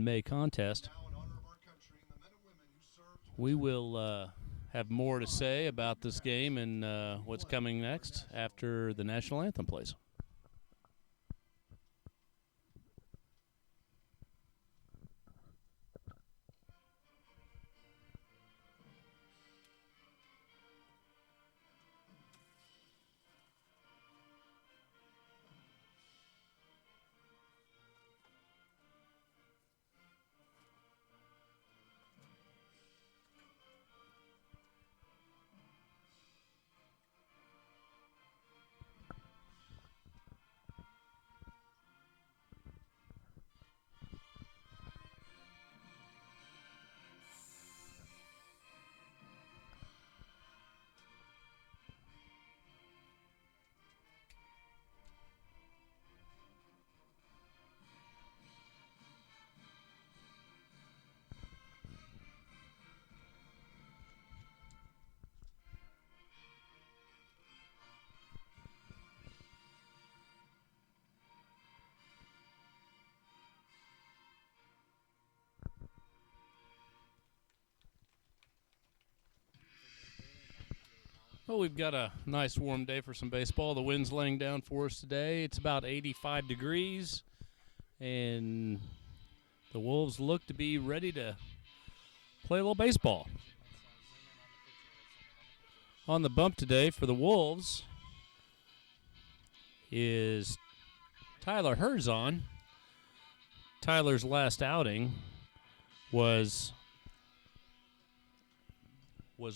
May contest. We will have more to say about this game and what's coming next after the national anthem plays. Well, we've got a nice warm day for some baseball. The wind's laying down for us today. It's about 85 degrees, and the Wolves look to be ready to play a little baseball. On the bump today for the Wolves is Tyler Herzon. Tyler's last outing was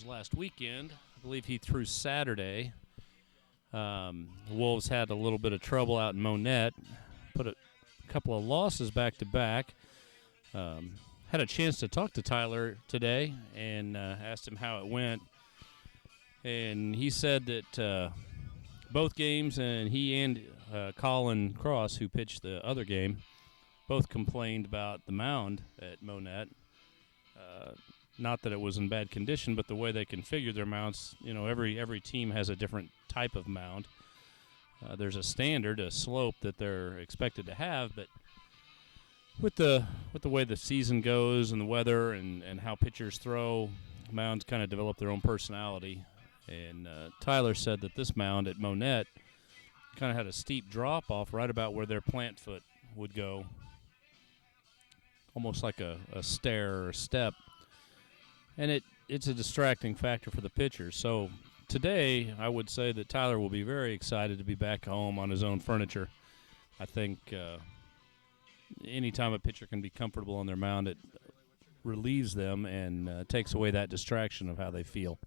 last weekend. I believe he threw Saturday. The Wolves had a little bit of trouble out in Monette. Put a couple of losses back to back. Had a chance to talk to Tyler today and asked him how it went. And he said that both games, and he and Colin Cross, who pitched the other game, both complained about the mound at Monette. Not that it was in bad condition, but the way they configure their mounts, every team has a different type of mound. There's a standard, a slope that they're expected to have, but with the way the season goes and the weather and how pitchers throw, mounds kind of develop their own personality. And Tyler said that this mound at Monette kind of had a steep drop-off right about where their plant foot would go, almost like a stair or a step. And it's a distracting factor for the pitcher. So today, I would say that Tyler will be very excited to be back home on his own furniture. I think anytime a pitcher can be comfortable on their mound, it relieves them and takes away that distraction of how they feel.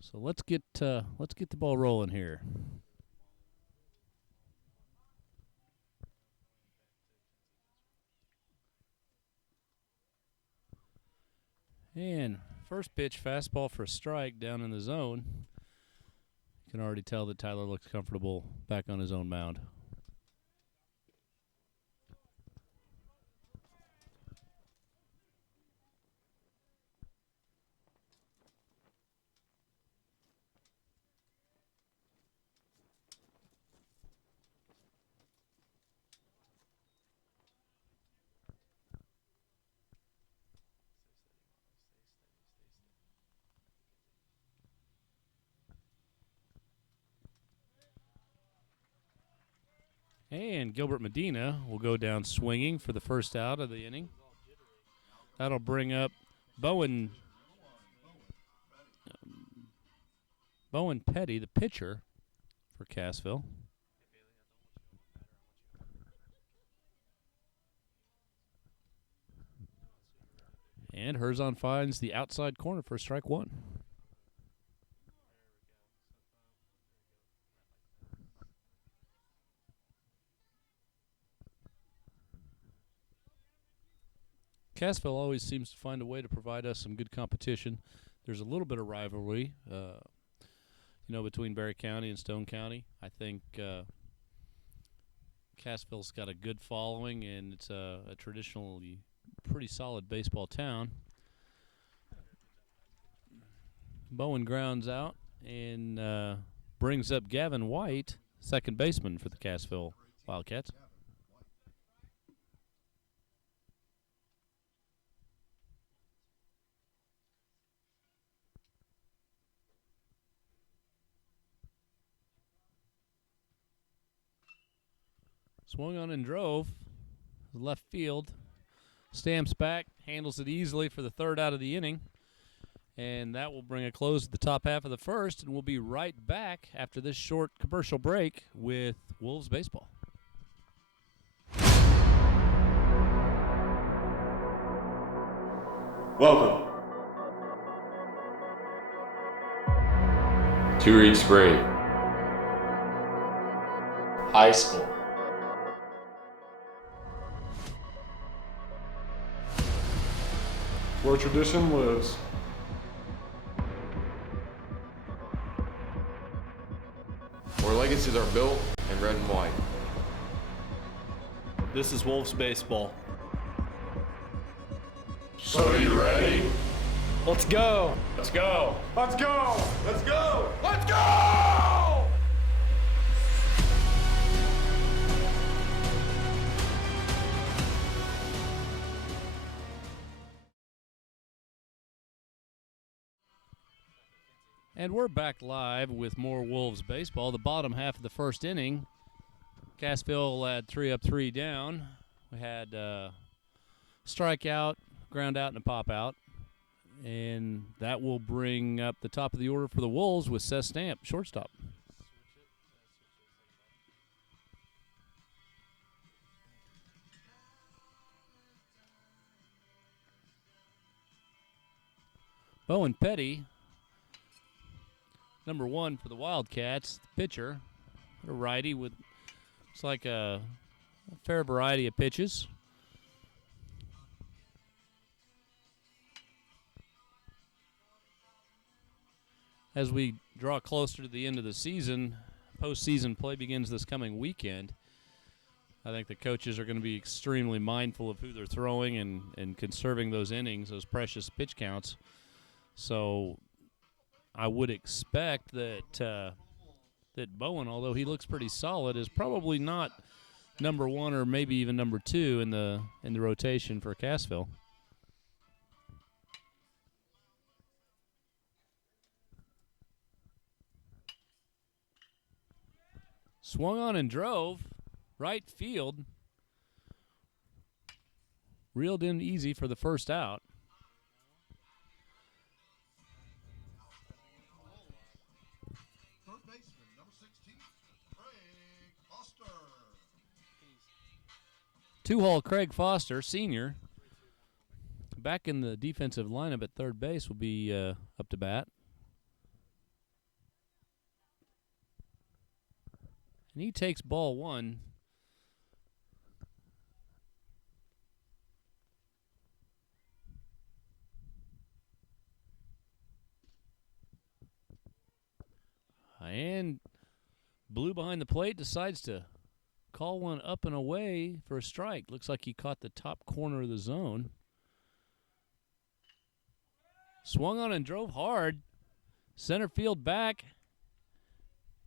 So let's get the ball rolling here. And first pitch, fastball for a strike down in the zone. You can already tell that Tyler looks comfortable back on his own mound. And Gilbert Medina will go down swinging for the first out of the inning. That'll bring up Bowen Petty, the pitcher for Cassville. And Herzon finds the outside corner for strike one. Cassville always seems to find a way to provide us some good competition. There's a little bit of rivalry, between Barry County and Stone County. I think Cassville's got a good following, and it's a traditionally pretty solid baseball town. Bowen grounds out and brings up Gavin White, second baseman for the Cassville Wildcats. Swung on and drove. Left field. Stamps back, handles it easily for the third out of the inning. And that will bring a close to the top half of the first, and we'll be right back after this short commercial break with Wolves baseball. Welcome to Reed Spring High School. Where tradition lives. Where legacies are built in red and white. This is Wolves baseball. So you ready? Let's go! Let's go! Let's go! Let's go! Let's go! And we're back live with more Wolves baseball. The bottom half of the first inning, Cassville had 3 up, 3 down. We had strikeout, ground out, and a pop out. And that will bring up the top of the order for the Wolves with Seth Stamp, shortstop. Bowen Petty, number 1 for the Wildcats, pitcher, a righty with looks like a fair variety of pitches. As we draw closer to the end of the season, postseason play begins this coming weekend. I think the coaches are going to be extremely mindful of who they're throwing and conserving those innings, those precious pitch counts. So I would expect that that Bowen, although he looks pretty solid, is probably not number 1 or maybe even number 2 in the rotation for Cassville. Swung on and drove, right field. Reeled in easy for the first out. Third baseman, number 16, Craig Foster. 2-hole Craig Foster, senior, back in the defensive lineup at third base, will be up to bat. And he takes ball 1. And blew behind the plate, decides to call one up and away for a strike. Looks like he caught the top corner of the zone. Swung on and drove hard. Center field back.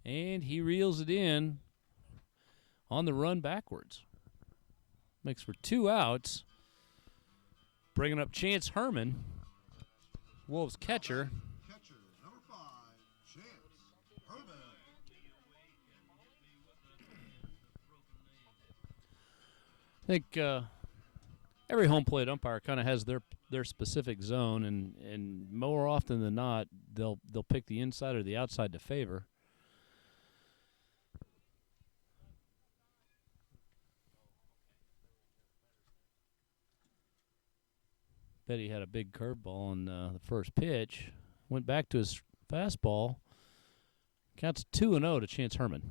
And he reels it in on the run backwards. Makes for 2 outs. Bringing up Chance Herman, Wolves catcher. Catcher, number 5, Chance Herman. I think every home plate umpire kind of has their specific zone, and more often than not, they'll pick the inside or the outside to favor. Betty had a big curveball on the first pitch. Went back to his fastball. Counts 2-0 to Chance Herman.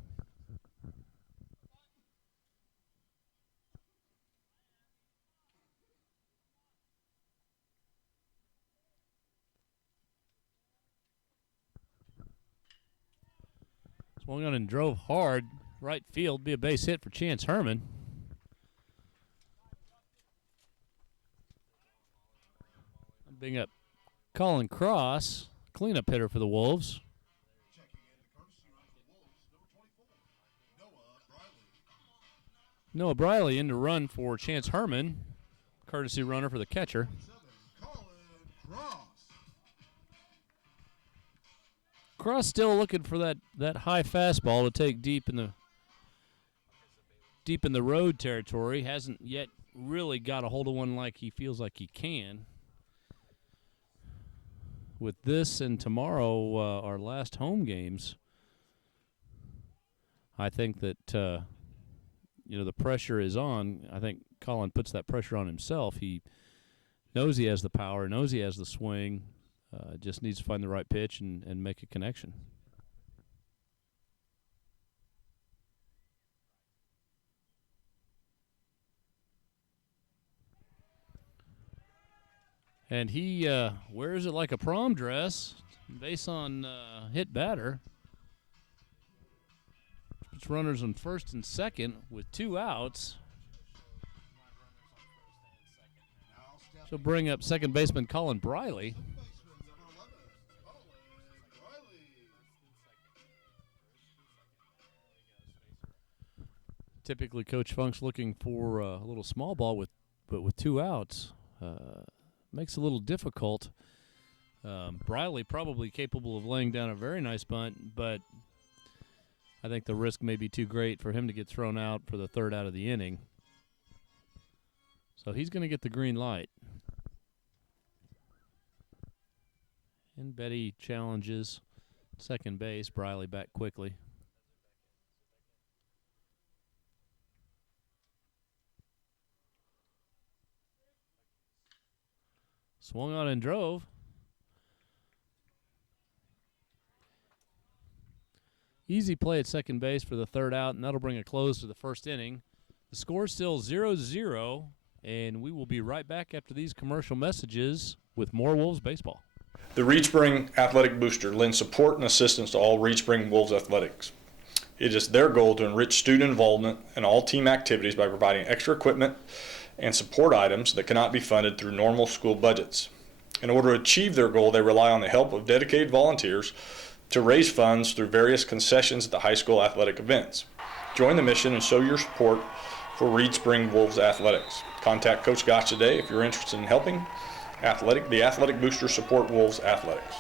Swung on and drove hard. Right field, be a base hit for Chance Herman. Bring up Colin Cross, cleanup hitter for the Wolves. Checking in the courtesy run for the Wolves, number 24, Noah Briley in to run for Chance Herman, courtesy runner for the catcher. 7, Colin Cross. Cross still looking for that high fastball to take deep in the deep in the road territory. Hasn't yet really got a hold of one like he feels like he can. With this and tomorrow, our last home games, I think that the pressure is on. I think Colin puts that pressure on himself. He knows he has the power, knows he has the swing, just needs to find the right pitch and make a connection. And he wears it like a prom dress, base on hit batter. Puts runners on first and second with 2 outs. She'll bring up second baseman Colin Briley. Typically, Coach Funk's looking for a little small ball but with 2 outs. Makes it a little difficult. Briley probably capable of laying down a very nice bunt, but I think the risk may be too great for him to get thrown out for the 3rd out of the inning. So he's going to get the green light. And Betty challenges second base. Briley back quickly. Swung on and drove. Easy play at second base for the 3rd out, and that'll bring a close to the 1st inning. The score still 0-0, and we will be right back after these commercial messages with more Wolves baseball. The Reed Spring Athletic Booster lends support and assistance to all Reed Spring Wolves athletics. It is their goal to enrich student involvement in all team activities by providing extra equipment and support items that cannot be funded through normal school budgets. In order to achieve their goal, they rely on the help of dedicated volunteers to raise funds through various concessions at the high school athletic events. Join the mission and show your support for Reed Spring Wolves athletics. Contact Coach Gotch today if you're interested in helping the Athletic Booster support Wolves athletics.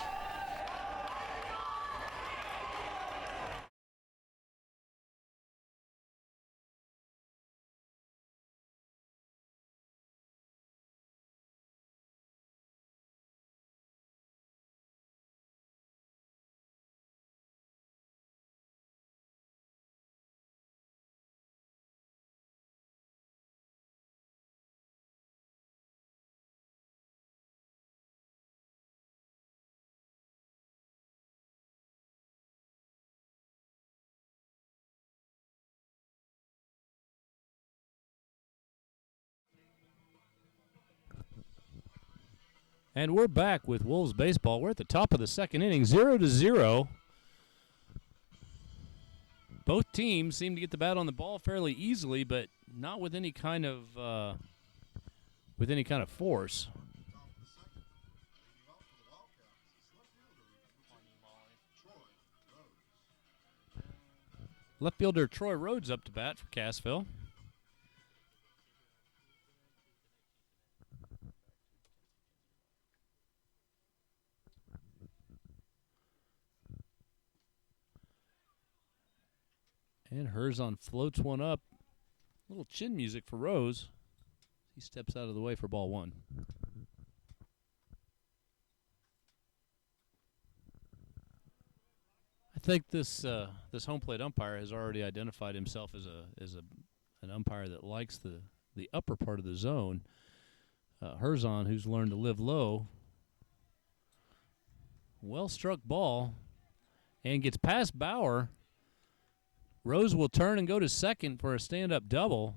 And we're back with Wolves baseball. We're at the top of the 2nd inning, 0-0. Both teams seem to get the bat on the ball fairly easily, but not with any kind of force. Left fielder Troy Rhodes up to bat for Cassville. And Herzon floats one up. A little chin music for Rose. He steps out of the way for ball 1. I think this home plate umpire has already identified himself as an umpire that likes the upper part of the zone. Herzon, who's learned to live low. Well struck ball, and gets past Bauer. Rose will turn and go to second for a stand-up double.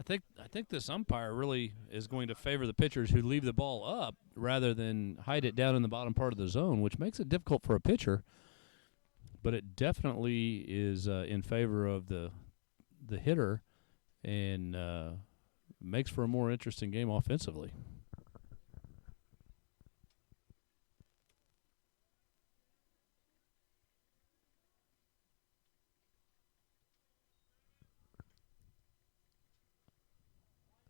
I think this umpire really is going to favor the pitchers who leave the ball up rather than hide it down in the bottom part of the zone, which makes it difficult for a pitcher. But it definitely is in favor of the hitter and makes for a more interesting game offensively.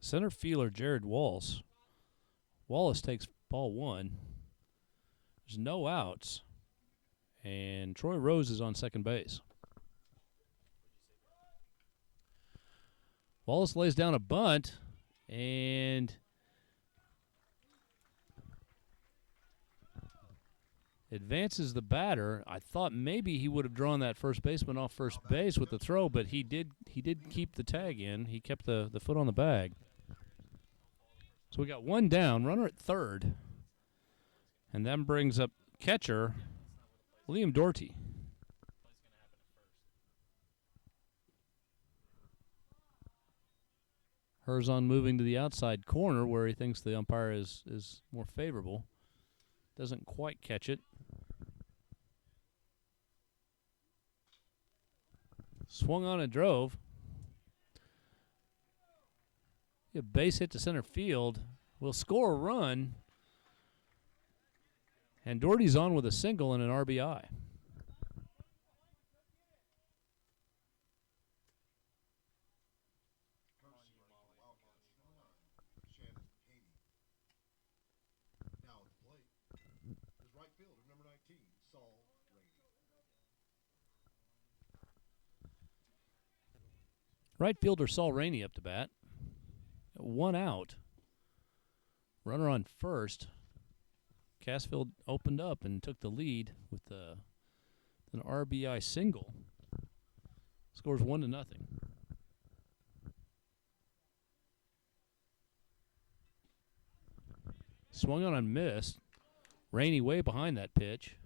Center fielder Jared Wallace takes ball 1. There's no outs. And Troy Rose is on second base. Wallace lays down a bunt, and advances the batter. I thought maybe he would have drawn that first baseman off first base with the throw, but he did keep the tag in. He kept the foot on the bag. So we got one down, runner at third, and that brings up catcher Liam Doherty. Herzon moving to the outside corner where he thinks the umpire is more favorable. Doesn't quite catch it. Swung on and drove. A base hit to center field. Will score a run. And Doherty's on with a single and an RBI. Now at the plate is right fielder number 19, Saul Rainey. Right fielder Saul Rainey up to bat. One out. Runner on first. Cassville opened up and took the lead with an RBI single. Scores 1-0. Swung on and missed. Rainey way behind that pitch.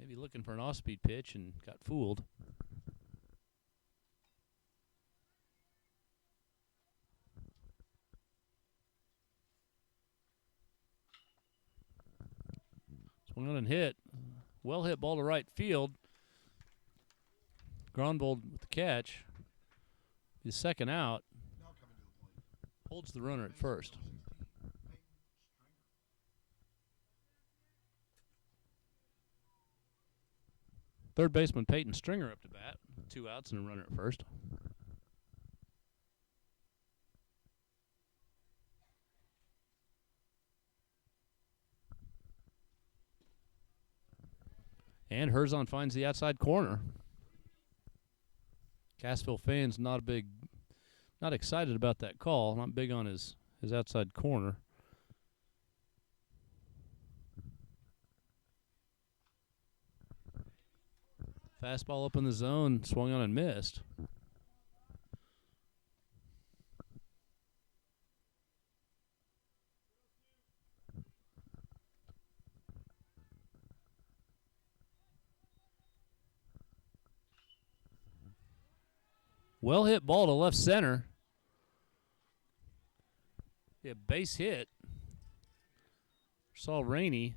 Maybe looking for an off-speed pitch and got fooled. Swung on and hit. Well hit ball to right field. Gronvold with the catch. His second out. Now coming to the plate. Holds the runner at first. Third baseman Peyton Stringer up to bat. 2 outs and a runner at first. And Herzon finds the outside corner. Cassville fans not excited about that call. Not big on his outside corner. Fastball up in the zone, swung on and missed. Well hit ball to left center. Yeah, base hit. Saul Rainey.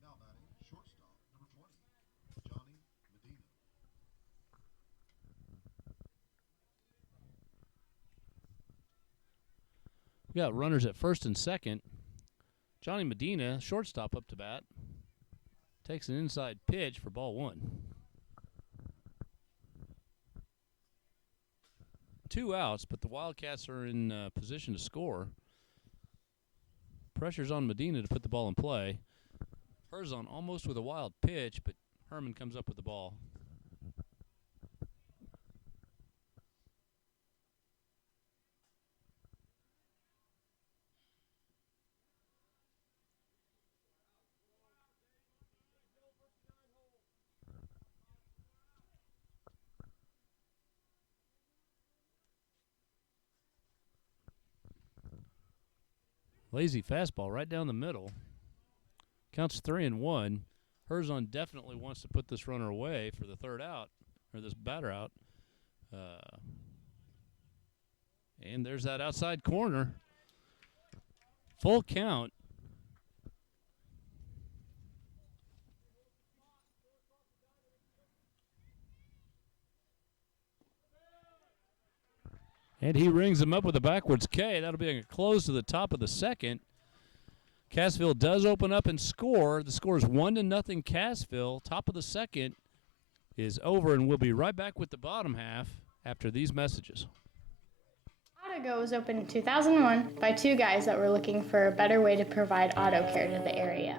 Now batting, shortstop number 20, Johnny Medina. We got runners at first and second. Johnny Medina, shortstop up to bat. Takes an inside pitch for ball 1. 2 outs, but the Wildcats are in position to score. Pressure's on Medina to put the ball in play. Herzon almost with a wild pitch, but Herman comes up with the ball. Lazy fastball right down the middle. Counts 3-1. Herzon definitely wants to put this runner away for the third out, or this batter out. And there's that outside corner. Full count. And he rings him up with a backwards K. That'll be a close to the top of the second. Cassville does open up and score. The score is 1-0 Cassville. Top of the second is over, and we'll be right back with the bottom half after these messages. AutoGo was opened in 2001 by 2 guys that were looking for a better way to provide auto care to the area.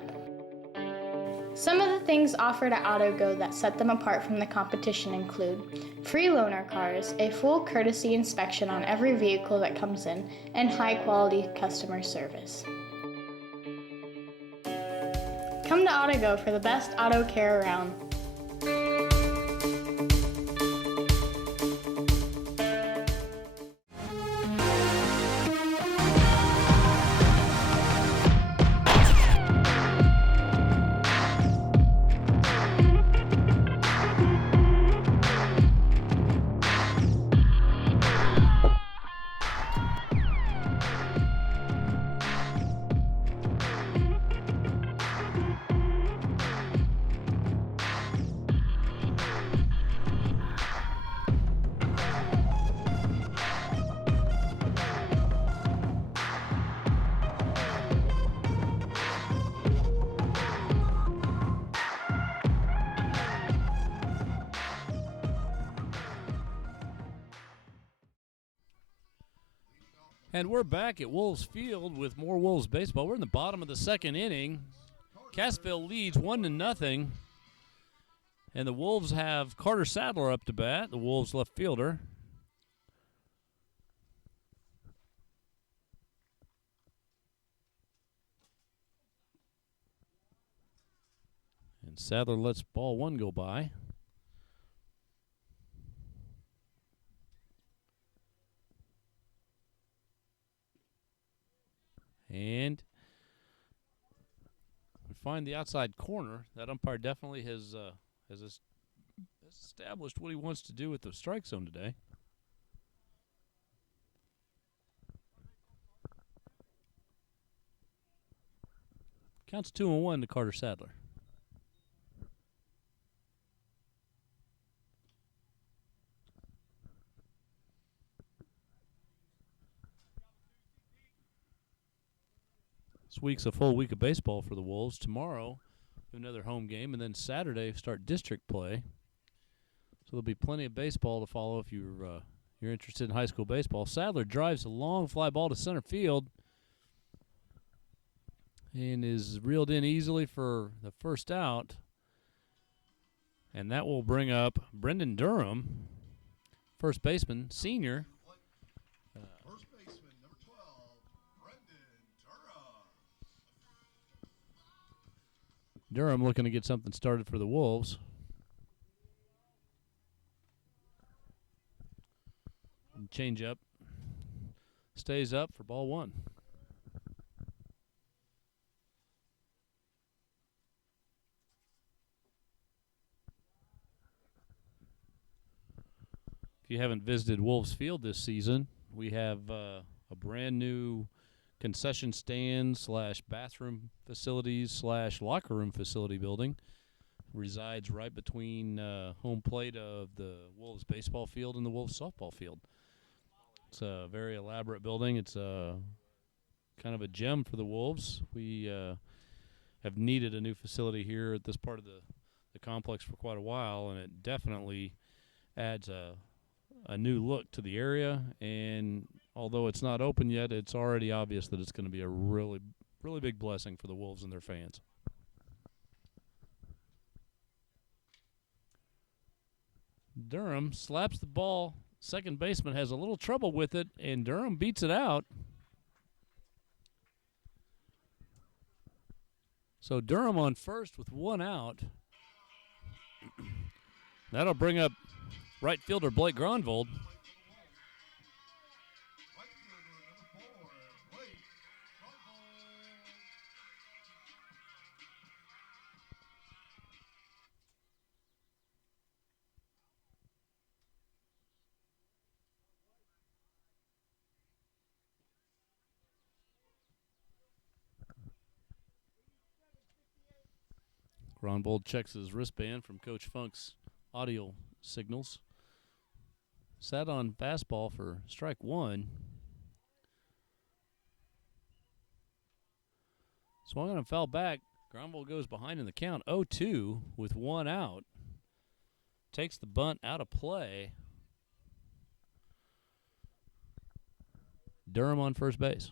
Some of the things offered at AutoGo that set them apart from the competition include free loaner cars, a full courtesy inspection on every vehicle that comes in, and high-quality customer service. Come to AutoGo for the best auto care around. And we're back at Wolves Field with more Wolves baseball. We're in the bottom of the second inning. Cassville leads 1-0. And the Wolves have Carter Sadler up to bat, the Wolves left fielder. And Sadler lets ball one go by. And we find the outside corner. That umpire definitely has established what he wants to do with the strike zone today. Counts 2-1 to Carter Sadler. This week's a full week of baseball for the Wolves. Tomorrow, another home game, and then Saturday start district play. So there'll be plenty of baseball to follow if you're interested in high school baseball. Sadler drives a long fly ball to center field and is reeled in easily for the first out. And that will bring up Brendan Durham, first baseman, senior. First baseman, number 12, Brendan Durham. Durham looking to get something started for the Wolves. And change up. Stays up for ball one. If you haven't visited Wolves Field this season, we have a brand new concession stand / bathroom facilities / locker room facility building. Resides right between home plate of the Wolves baseball field and the Wolves softball field. It's a very elaborate building. It's kind of a gem for the Wolves. We have needed a new facility here at this part of the complex for quite a while, and it definitely adds a new look to the area. And although it's not open yet, it's already obvious that it's going to be a really, really big blessing for the Wolves and their fans. Durham slaps the ball. Second baseman has a little trouble with it, and Durham beats it out. So Durham on first with one out. That'll bring up right fielder Blake Gronvold. Right fielder, number 4, Blake Gronvold checks his wristband from Coach Funk's audio signals. Sat on fastball for strike one. Swung on and fell back. Gronvold goes behind in the count 0-2 with one out. Takes the bunt out of play. Durham on first base.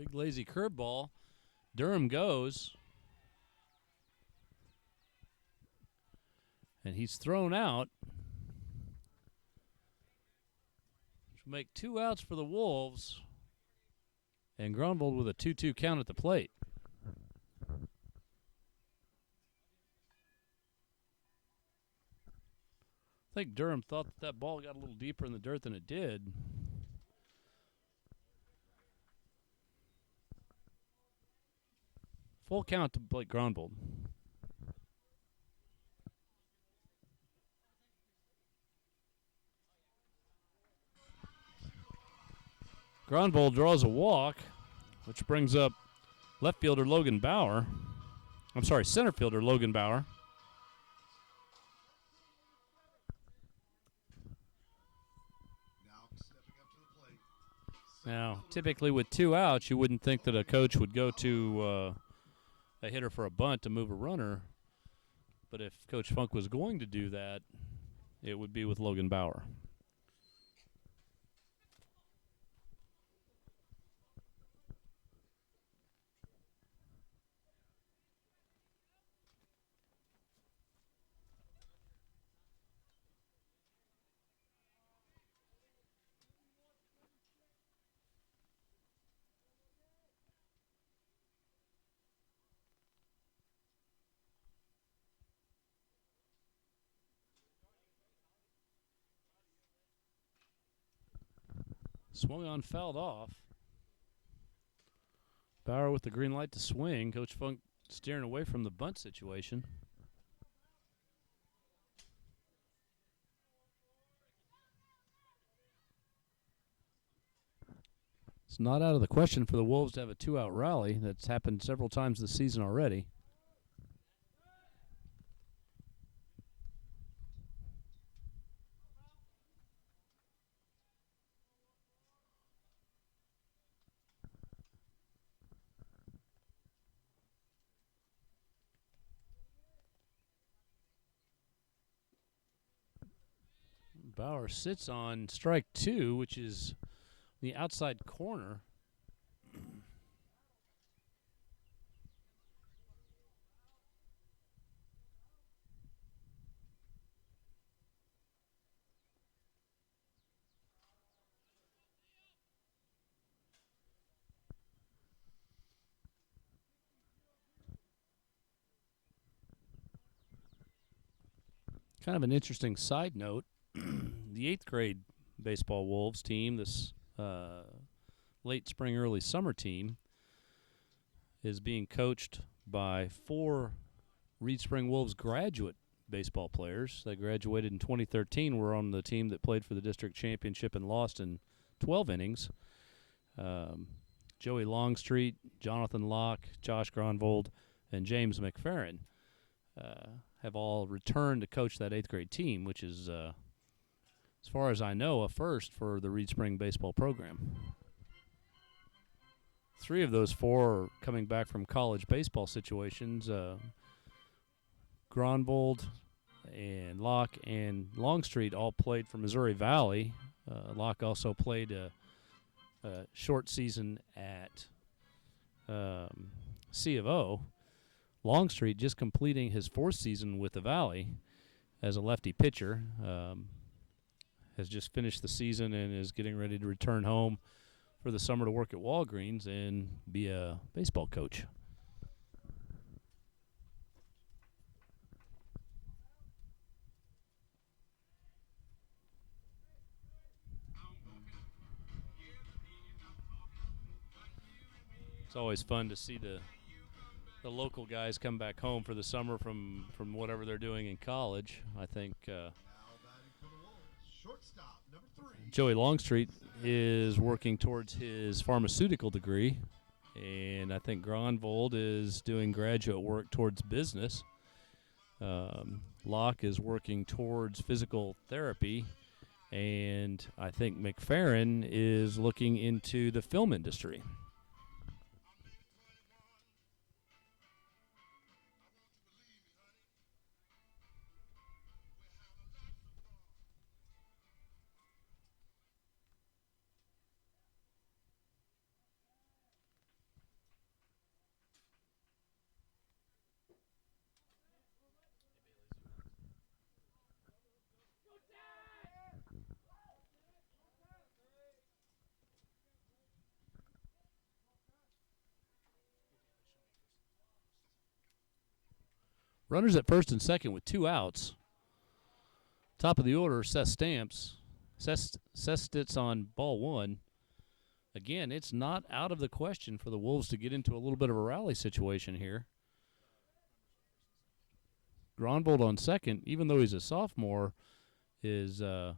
Big lazy curveball. Durham goes. And he's thrown out. Which will make 2 outs for the Wolves. And Grunwald with a 2-2 count at the plate. I think Durham thought that ball got a little deeper in the dirt than it did. Full count to Blake Grunwald. Grunwald draws a walk, which brings up left fielder Logan Bauer. I'm sorry, center fielder Logan Bauer. Now stepping up to the plate. Now, typically with 2 outs, you wouldn't think that a coach would go to a hitter for a bunt to move a runner. But if Coach Funk was going to do that, it would be with Logan Bauer. Swung on, fouled off. Bauer with the green light to swing. Coach Funk steering away from the bunt situation. It's not out of the question for the Wolves to have a 2-out rally. That's happened several times this season already. Bauer sits on strike 2, which is the outside corner. Kind of an interesting side note. The 8th grade baseball Wolves team, this late spring, early summer team, is being coached by 4 Reed Spring Wolves graduate baseball players. They graduated in 2013, were on the team that played for the district championship and lost in 12 innings. Joey Longstreet, Jonathan Locke, Josh Gronvold, and James McFerrin have all returned to coach that 8th grade team, which is, as far as I know, a first for the Reed Spring baseball program. 3 of those 4 are coming back from college baseball situations. Gronvold and Locke and Longstreet all played for Missouri Valley. Locke also played a short season at C of O. Longstreet just completing his 4th season with the Valley as a lefty pitcher. Has just finished the season and is getting ready to return home for the summer to work at Walgreens and be a baseball coach. It's always fun to see the local guys come back home for the summer from whatever they're doing in college. I think Shortstop, number 3. Joey Longstreet is working towards his pharmaceutical degree, and I think Gronvold is doing graduate work towards business. Locke is working towards physical therapy, and I think McFerrin is looking into the film industry. Runners at first and second with 2 outs. Top of the order, Seth Stamps. Sestitz on ball 1. Again, it's not out of the question for the Wolves to get into a little bit of a rally situation here. Gronvold on second, even though he's a sophomore, is a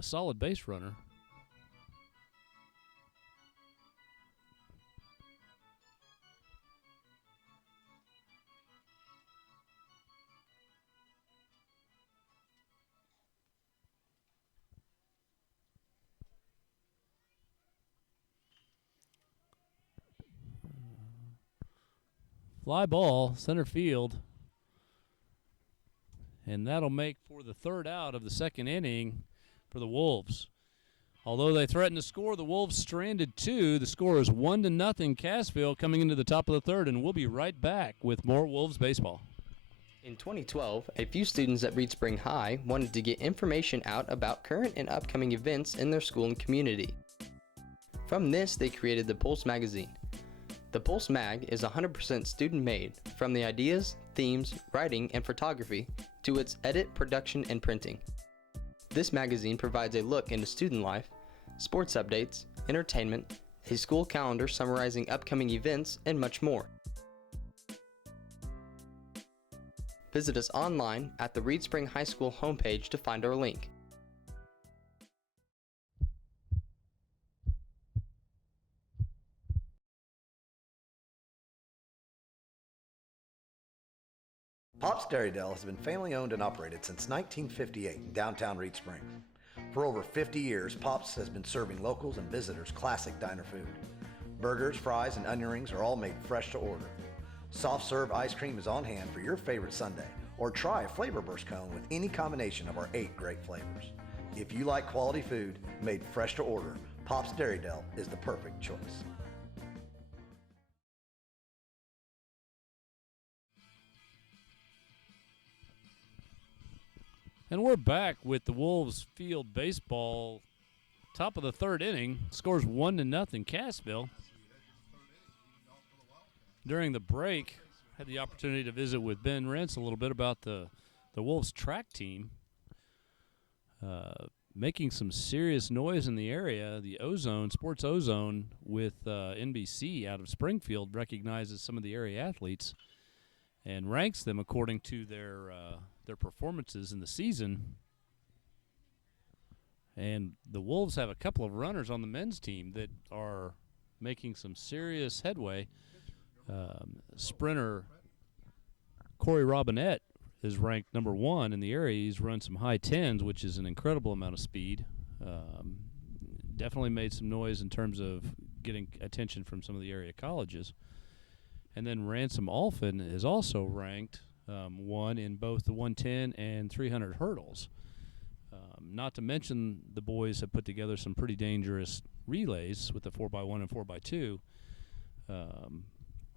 solid base runner. Fly ball, center field. And that'll make for the 3rd out of the 2nd inning for the Wolves. Although they threatened to score, the Wolves stranded 2. The score is 1-0 Cassville coming into the top of the 3rd, and we'll be right back with more Wolves baseball. In 2012, a few students at Reed Spring High wanted to get information out about current and upcoming events in their school and community. From this, they created the Pulse magazine. The Pulse Mag is 100% student-made, from the ideas, themes, writing, and photography to its edit, production, and printing. This magazine provides a look into student life, sports updates, entertainment, a school calendar summarizing upcoming events, and much more. Visit us online at the Reed Spring High School homepage to find our link. Pop's Dairy Dell has been family owned and operated since 1958 in downtown Reed Spring. For over 50 years, Pop's has been serving locals and visitors classic diner food. Burgers, fries, and onion rings are all made fresh to order. Soft serve ice cream is on hand for your favorite sundae, or try a flavor burst cone with any combination of our 8 great flavors. If you like quality food made fresh to order, Pop's Dairy Dell is the perfect choice. And we're back with the Wolves field baseball. Top of the 3rd inning. Scores 1-0 Cassville. During the break, had the opportunity to visit with Ben Rentz a little bit about the Wolves track team. Making some serious noise in the area. The Ozone, Sports Ozone with NBC out of Springfield recognizes some of the area athletes and ranks them according to their performances in the season. And the Wolves have a couple of runners on the men's team that are making some serious headway. Sprinter Corey Robinette is ranked number 1 in the area. He's run some high 10s, which is an incredible amount of speed. Definitely made some noise in terms of getting attention from some of the area colleges. And then Ransom Alphin is also ranked 1 in both the 110 and 300 hurdles. Not to mention the boys have put together some pretty dangerous relays with the 4x1 and 4x2.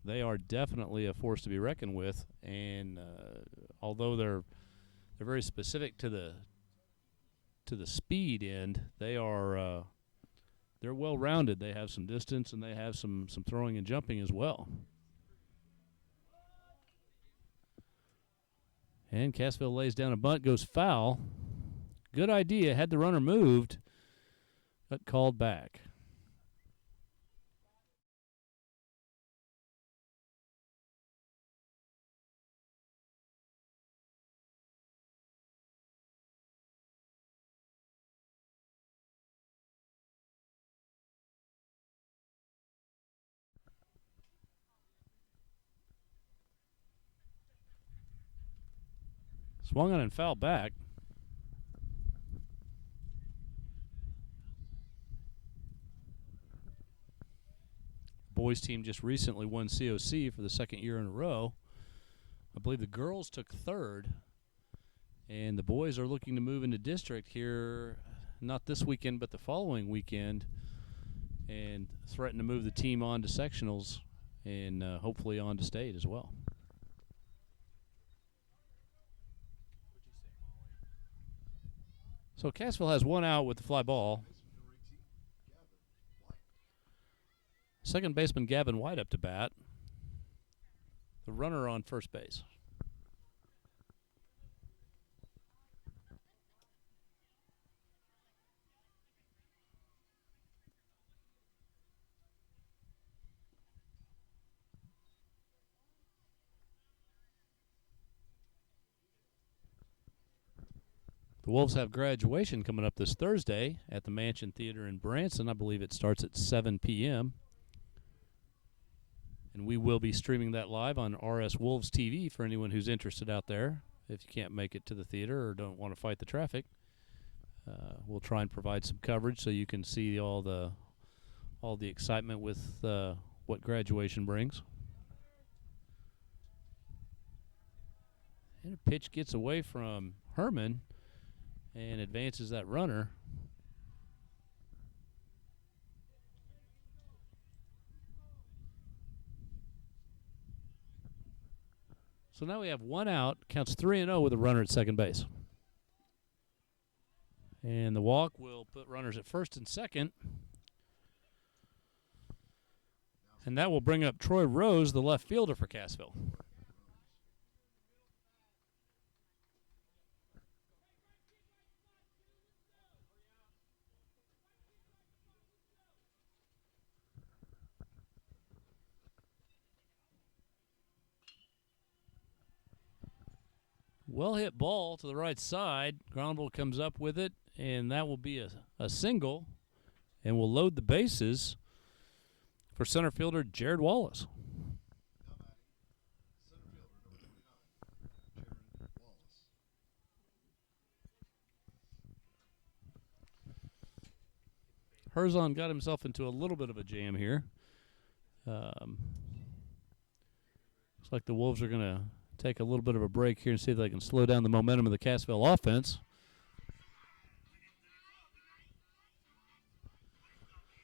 They are definitely a force to be reckoned with, and although they're very specific to the speed end, they're well rounded. They have some distance and they have some throwing and jumping as well. And Cassville lays down a bunt, goes foul. Good idea. Had the runner moved, but called back. Swung on and fouled back. Boys team just recently won COC for the 2nd year in a row. I believe the girls took 3rd, and the boys are looking to move into district here, not this weekend but the following weekend, and threaten to move the team on to sectionals and hopefully on to state as well. So Cassville has 1 out with the fly ball. Second baseman Gavin White up to bat. The runner on first base. The Wolves have graduation coming up this Thursday at the Mansion Theater in Branson. I believe it starts at 7 p.m. And we will be streaming that live on RS Wolves TV for anyone who's interested out there. If you can't make it to the theater or don't want to fight the traffic, we'll try and provide some coverage so you can see all the excitement with what graduation brings. And a pitch gets away from Herman and advances that runner. So now we have one out, counts 3-0 with a runner at second base. And the walk will put runners at first and second. And that will bring up Troy Rose, the left fielder for Cassville. Well hit ball to the right side. Groundball comes up with it, and that will be a single, and will load the bases for center fielder Jared Wallace. Herzon got himself into a little bit of a jam here. Looks like the Wolves are going to take a little bit of a break here and see if they can slow down the momentum of the Cassville offense.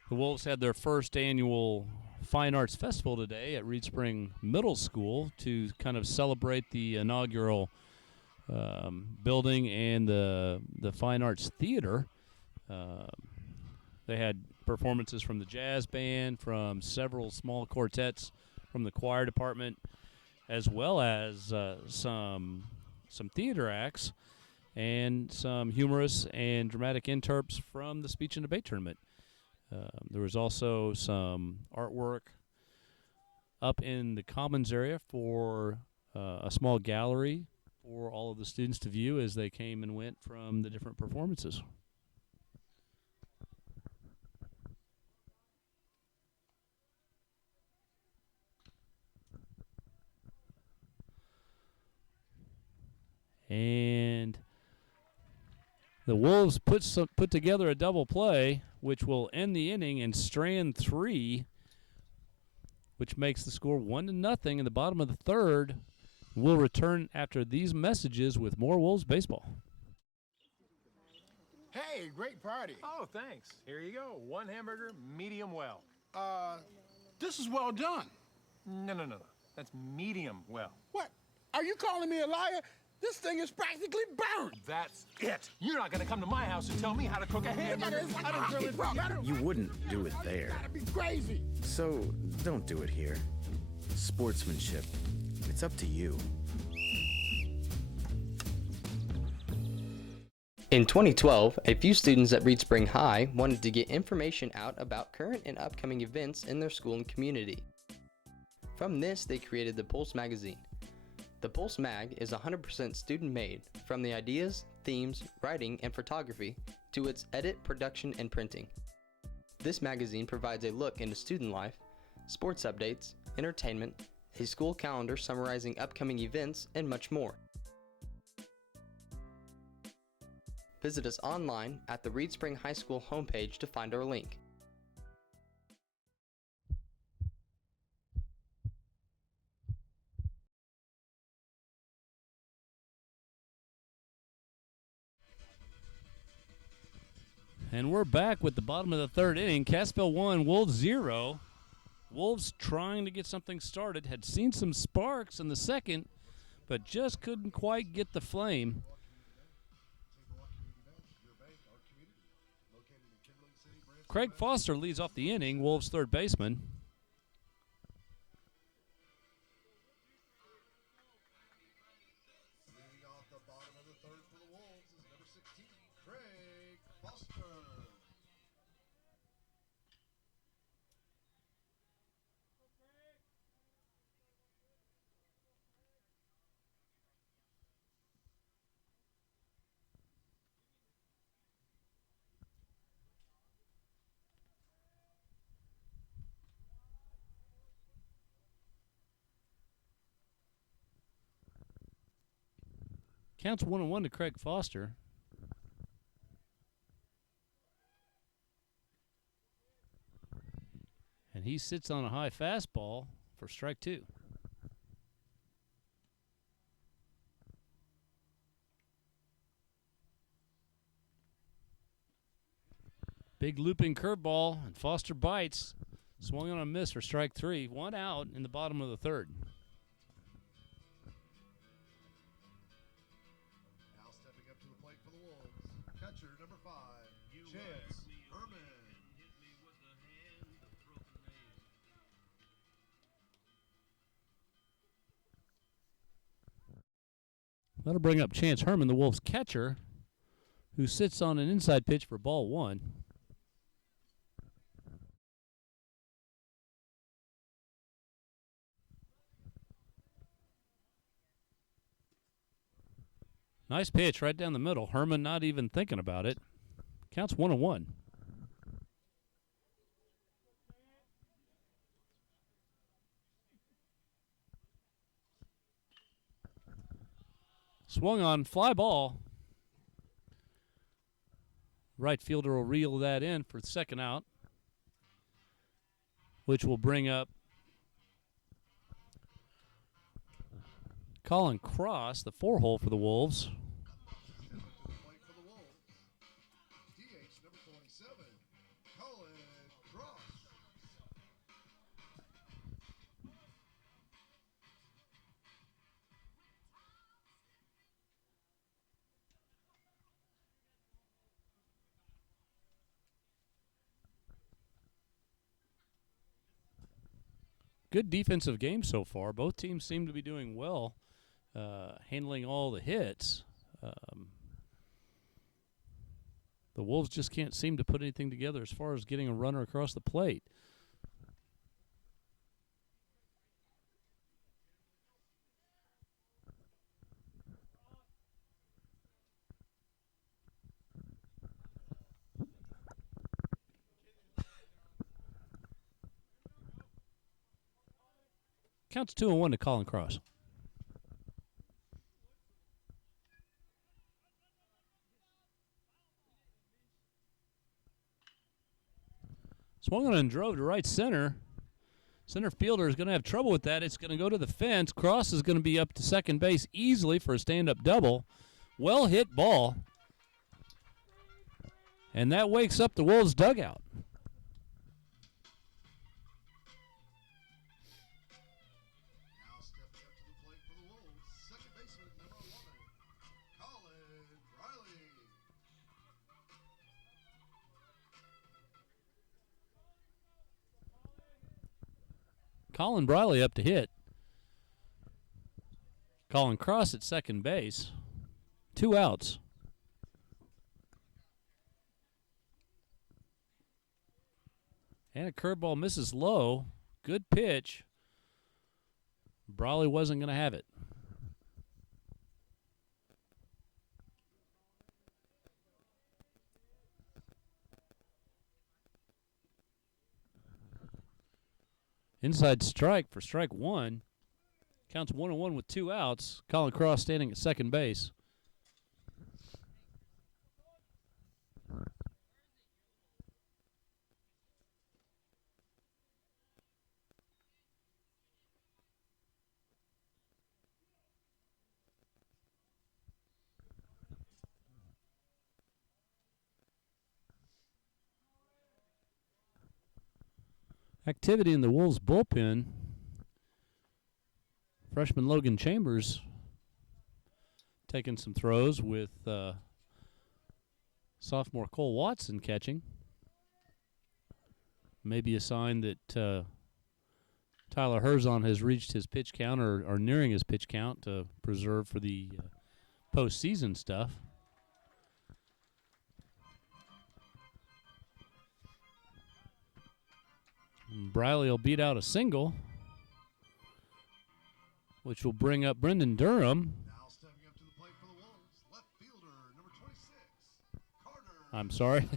The Wolves had their first annual Fine Arts Festival today at Reed Spring Middle School to kind of celebrate the inaugural building and the Fine Arts Theater. They had performances from the jazz band, from several small quartets from the choir department, as well as some theater acts and some humorous and dramatic interps from the speech and debate tournament. There was also some artwork up in the commons area for a small gallery for all of the students to view as they came and went from the different performances. And the Wolves put together a double play, which will end the inning and strand 3, which makes the score 1-0 in the bottom of the third. We'll return after these messages with more Wolves baseball. Hey, great party. Oh, thanks. Here you go. 1 hamburger, medium well. This is well done. No. That's medium well. What? Are you calling me a liar? This thing is practically burnt. That's it. You're not going to come to my house and tell me how to cook a hamburger. I don't feel it. You wouldn't do it there. You gotta be crazy. So don't do it here. Sportsmanship. It's up to you. In 2012, a few students at Reed Spring High wanted to get information out about current and upcoming events in their school and community. From this, they created the Pulse magazine. The Pulse Mag is 100% student-made, from the ideas, themes, writing, and photography to its edit, production, and printing. This magazine provides a look into student life, sports updates, entertainment, a school calendar summarizing upcoming events, and much more. Visit us online at the Reed Spring High School homepage to find our link. And we're back with the bottom of the third inning. Cassville 1, Wolves 0. Wolves trying to get something started. Had seen some sparks in the second, but just couldn't quite get the flame. Craig Foster leads off the inning, Wolves' third baseman. Counts 1-1 to Craig Foster. And he sits on a high fastball for strike 2. Big looping curveball, and Foster bites. Swung on a miss for strike 3. 1 out in the bottom of the 3rd. Now stepping up to the plate for the Wolves, catcher number 5, Chance Herman. That'll bring up Chance Herman, the Wolves catcher, who sits on an inside pitch for ball 1. Nice pitch right down the middle. Herman not even thinking about it. Counts 1-1. Swung on, fly ball. Right fielder will reel that in for the second out, which will bring up Colin Cross, the 4-hole for the Wolves. Good defensive game so far. Both teams seem to be doing well, handling all the hits. The Wolves just can't seem to put anything together as far as getting a runner across the plate. Counts 2-1 to Colin Cross. Swung on and drove to right center. Center fielder is going to have trouble with that. It's going to go to the fence. Cross is going to be up to second base easily for a stand-up double. Well hit ball. And that wakes up the Wolves dugout. Colin Briley up to hit. Colin Cross at second base. 2 outs. And a curveball misses low. Good pitch. Briley wasn't going to have it. Inside strike for strike 1. Counts 1-1 with 2 outs. Colin Cross standing at second base. Activity in the Wolves bullpen. Freshman Logan Chambers taking some throws with sophomore Cole Watson catching. Maybe a sign that Tyler Herzon has reached his pitch count or nearing his pitch count to preserve for the postseason stuff. Briley will beat out a single, which will bring up Brendan Durham. Now stepping up to the plate for the Wolves, left fielder number 26, Carter. I'm sorry.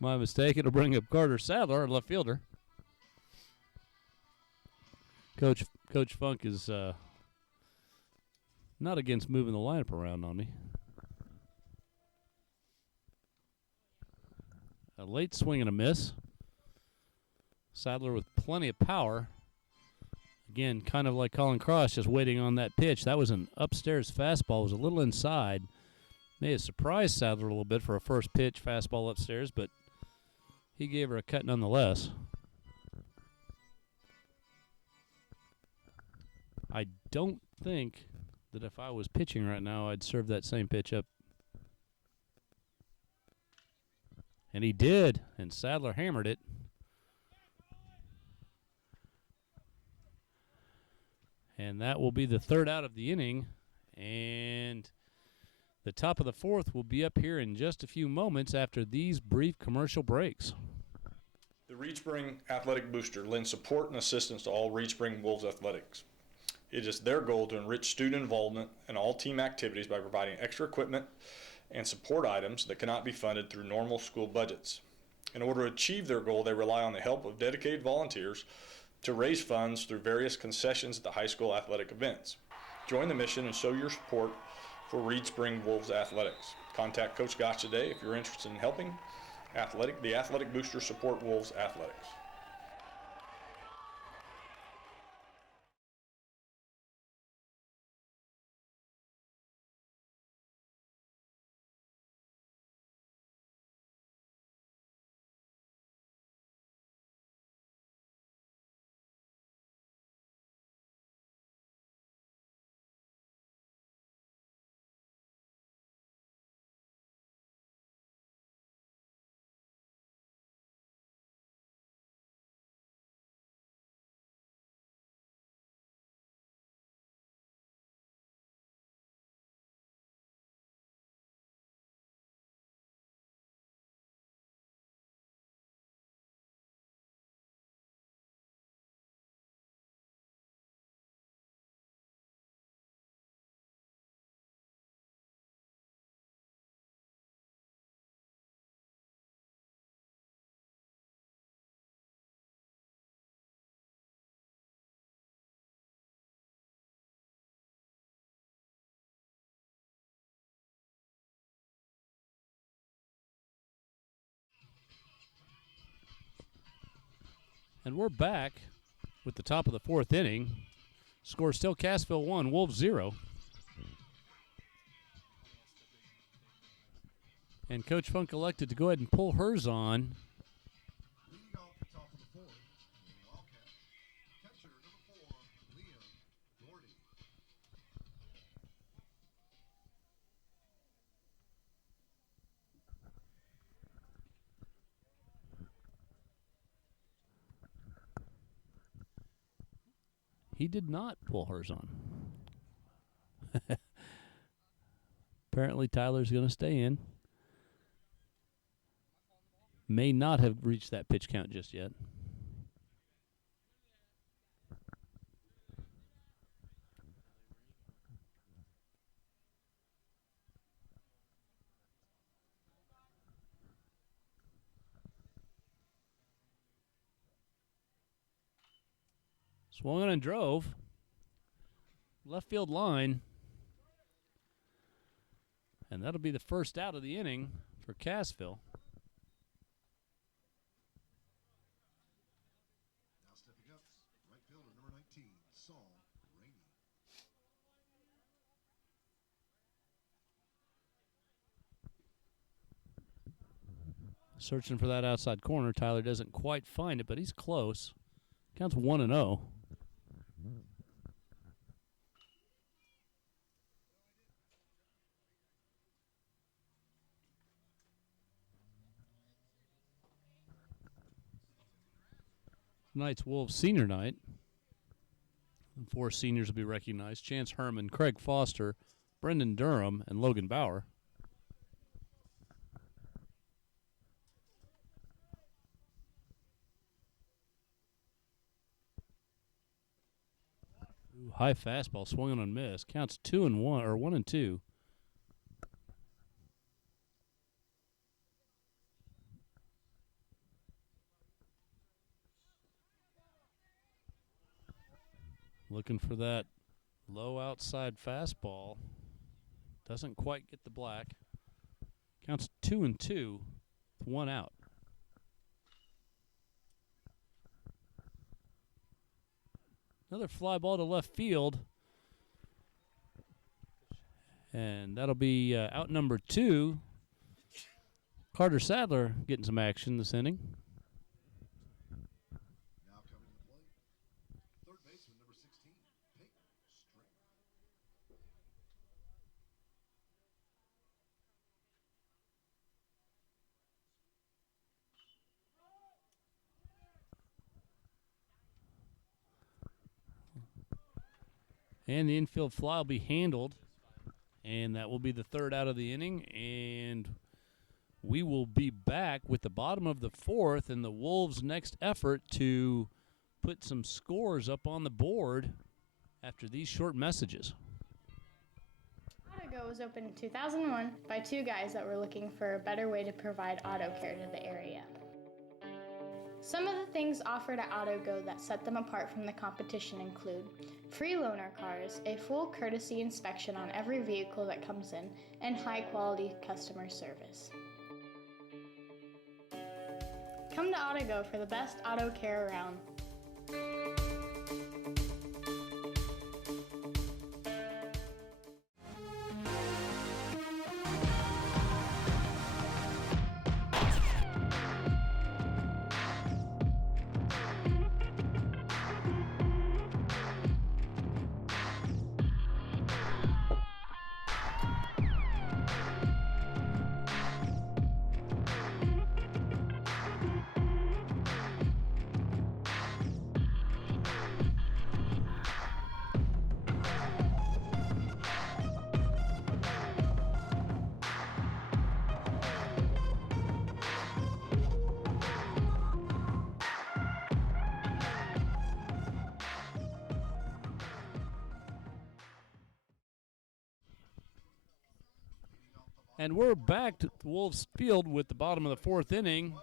My mistake. It'll bring up Carter Sadler, left fielder. Coach Funk is Not against moving the lineup around on me. A late swing and a miss. Sadler with plenty of power. Again, kind of like Colin Cross, just waiting on that pitch. That was an upstairs fastball. It was a little inside. May have surprised Sadler a little bit for a first pitch fastball upstairs, but he gave her a cut nonetheless. I don't think that if I was pitching right now, I'd serve that same pitch up. And he did, and Sadler hammered it. And that will be the third out of the inning. And the top of the fourth will be up here in just a few moments after these brief commercial breaks. The Reed Spring Athletic Booster lends support and assistance to all Reed Spring Wolves athletics. It is their goal to enrich student involvement in all team activities by providing extra equipment and support items that cannot be funded through normal school budgets. In order to achieve their goal, they rely on the help of dedicated volunteers to raise funds through various concessions at the high school athletic events. Join the mission and show your support for Reed Spring Wolves athletics. Contact Coach Gosch today if you're interested in helping the Athletic Booster support Wolves athletics. And we're back with the top of the fourth inning. Score still Cassville 1, Wolves 0. And Coach Funk elected to go ahead and pull hers on. Leading off the top of the fourth, Wildcat, catcher number 4, Liam Gordy. He did not pull hers on. Apparently Tyler's going to stay in. May not have reached that pitch count just yet. Swung on and drove. Left field line. And that'll be the first out of the inning for Cassville. Now stepping up, right fielder number 19, Saul Rainey. Searching for that outside corner. Tyler doesn't quite find it, but he's close. Counts 1-0. Tonight's Wolves senior night. And 4 seniors will be recognized. Chance Herman, Craig Foster, Brendan Durham, and Logan Bauer. Ooh, high fastball swung on and missed. Counts 2-1 or 1-2. Looking for that Low outside fastball. Doesn't quite get the black. Counts 2-2 with 1 out. Another fly ball to left field. And that'll be out number 2. Carter Sadler getting some action this inning. Now coming to the plate, third baseman number 16, Peyton Stringer. And the infield fly will be handled. And that will be the 3rd out of the inning. And we will be back with the bottom of the 4th and the Wolves' next effort to put some scores up on the board after these short messages. AutoGo was opened in 2001 by 2 guys that were looking for a better way to provide auto care to the area. Some of the things offered at AutoGo that set them apart from the competition include free loaner cars, a full courtesy inspection on every vehicle that comes in, and high-quality customer service. Come to AutoGo for the best auto care around. And we're back to the Wolves field with the bottom of the 4th inning.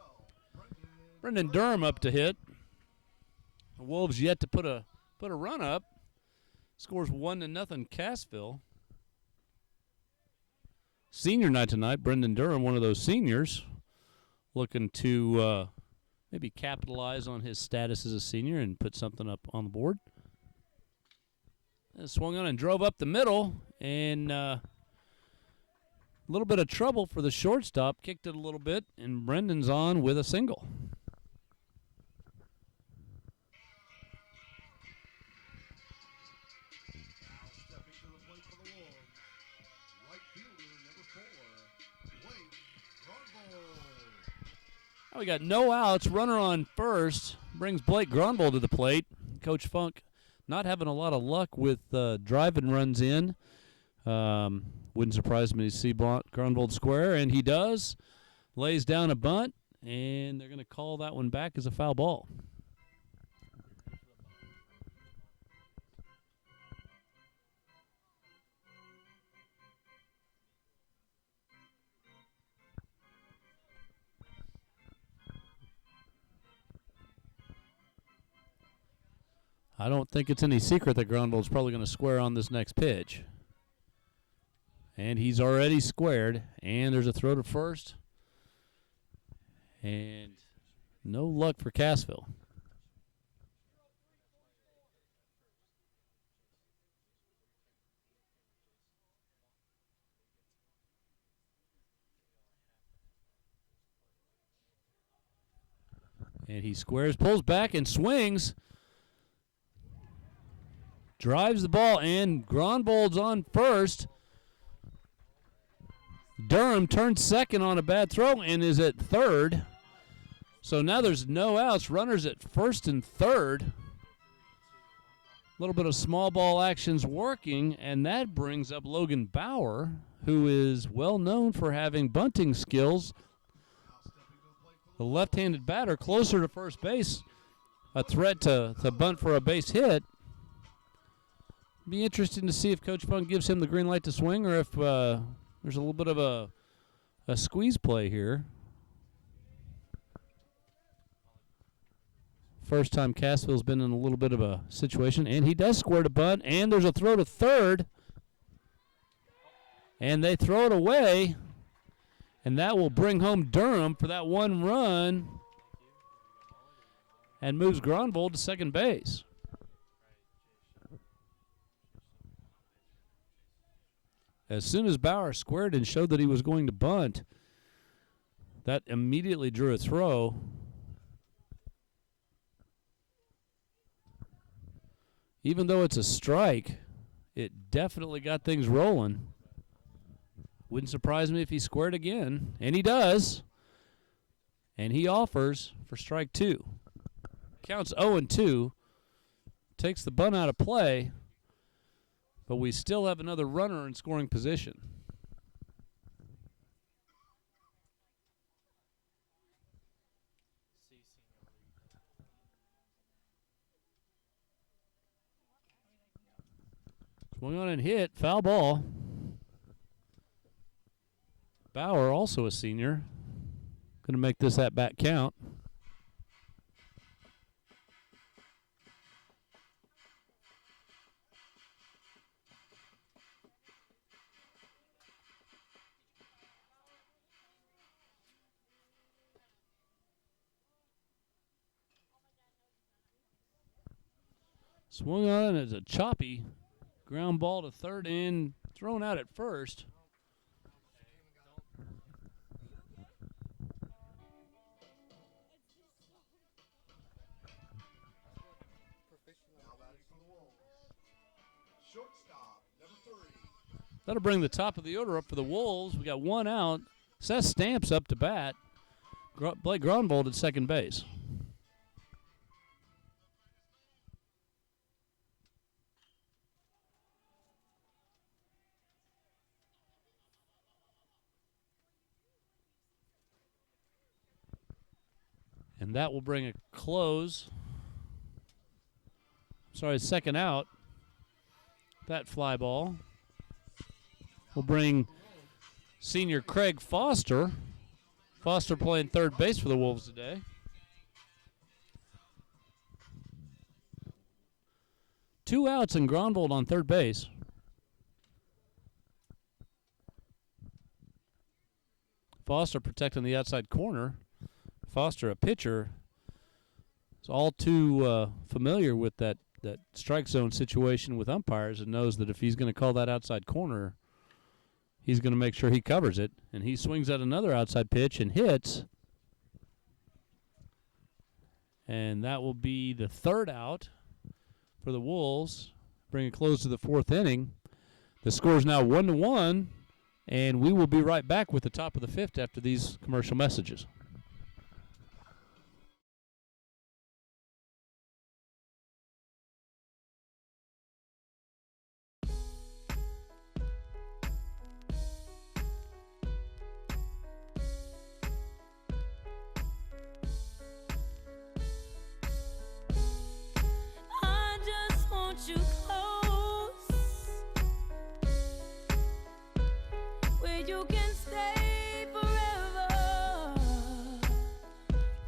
Brendan Durham up to hit. The Wolves yet to put a run up. Scores 1-0 Cassville. Senior night tonight. Brendan Durham, one of those seniors, looking to maybe capitalize on his status as a senior and put something up on the board. And swung on and drove up the middle, and a little bit of trouble for the shortstop. Kicked it a little bit, and Brendan's on with a single. Stepping to the plate for the Wolves, right fielder number 4, Blake Gronvold. Now we got no outs. Runner on first. Brings Blake Gronvold to the plate. Coach Funk not having a lot of luck with driving runs in. Wouldn't surprise me to see Gronvold square, and he does. Lays down a bunt, and they're going to call that one back as a foul ball. I don't think it's any secret that Gronvold's probably going to square on this next pitch. And he's already squared. And there's a throw to first. And no luck for Cassville. And he squares, pulls back, and swings. Drives the ball, and Gronvold's on first. Durham turns second on a bad throw and is at third. So now there's no outs. Runners at first and third. A little bit of small ball actions working, and that brings up Logan Bauer, who is well known for having bunting skills. The left-handed batter closer to first base. A threat to bunt for a base hit. Be interesting to see if Coach Funk gives him the green light to swing, or if there's a little bit of a squeeze play here. First time Cassville's been in a little bit of a situation, and he does square to bunt, and there's a throw to third, and they throw it away, and that will bring home Durham for that one run and moves Gronvold to second base. As soon as Bauer squared and showed that he was going to bunt, that immediately drew a throw. Even though it's a strike, it definitely got things rolling. Wouldn't surprise me if he squared again, and he does. And he offers for strike two. Counts 0-2, takes the bunt out of play, but we still have another runner in scoring position. Swung on and hit, foul ball. Bauer, also a senior, going to make this at-bat count. Swung on as a choppy ground ball to third and thrown out at first. That'll bring the top of the order up for the Wolves. We got one out. Seth Stamps up to bat. Blake Gronvold at second base. And that will bring a close. Sorry, second out. That fly ball will bring senior Craig Foster. Foster playing third base for the Wolves today. Two outs and Gronvold on third base. Foster protecting the outside corner. Foster, a pitcher, is all too familiar with that strike zone situation with umpires and knows that if he's going to call that outside corner, he's going to make sure he covers it. And he swings at another outside pitch and hits. And that will be the third out for the Wolves, bring a close to the fourth inning. The score is now 1-1, and we will be right back with the top of the fifth after these commercial messages. You close, where you can stay forever.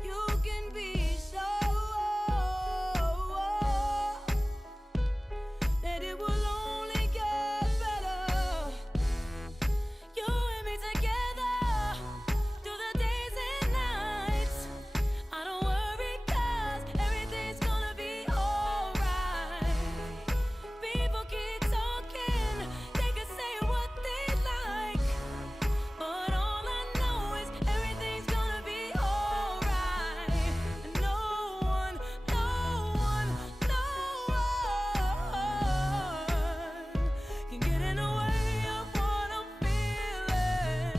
You can be sure that it will only get better. You and me together through the days and nights. I don't worry 'cause everything's gonna be alright. People keep talking, they can say what they like, but all I know is everything's gonna be alright. And no one can get in the way of what I'm feeling.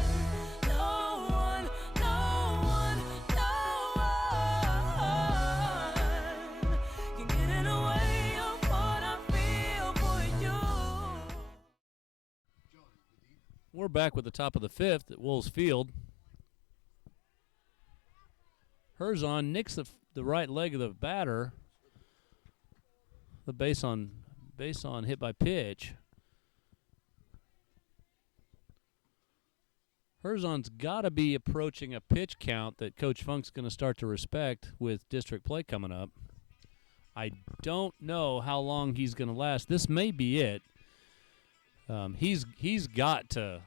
No one can get in the way of what I feel for you. We're back with the top of the fifth at Wolves Field. Herzon nicks the right leg of the batter. The base on hit by pitch. Herzon's got to be approaching a pitch count that Coach Funk's going to start to respect with district play coming up. I don't know how long he's going to last. This may be it. He's got to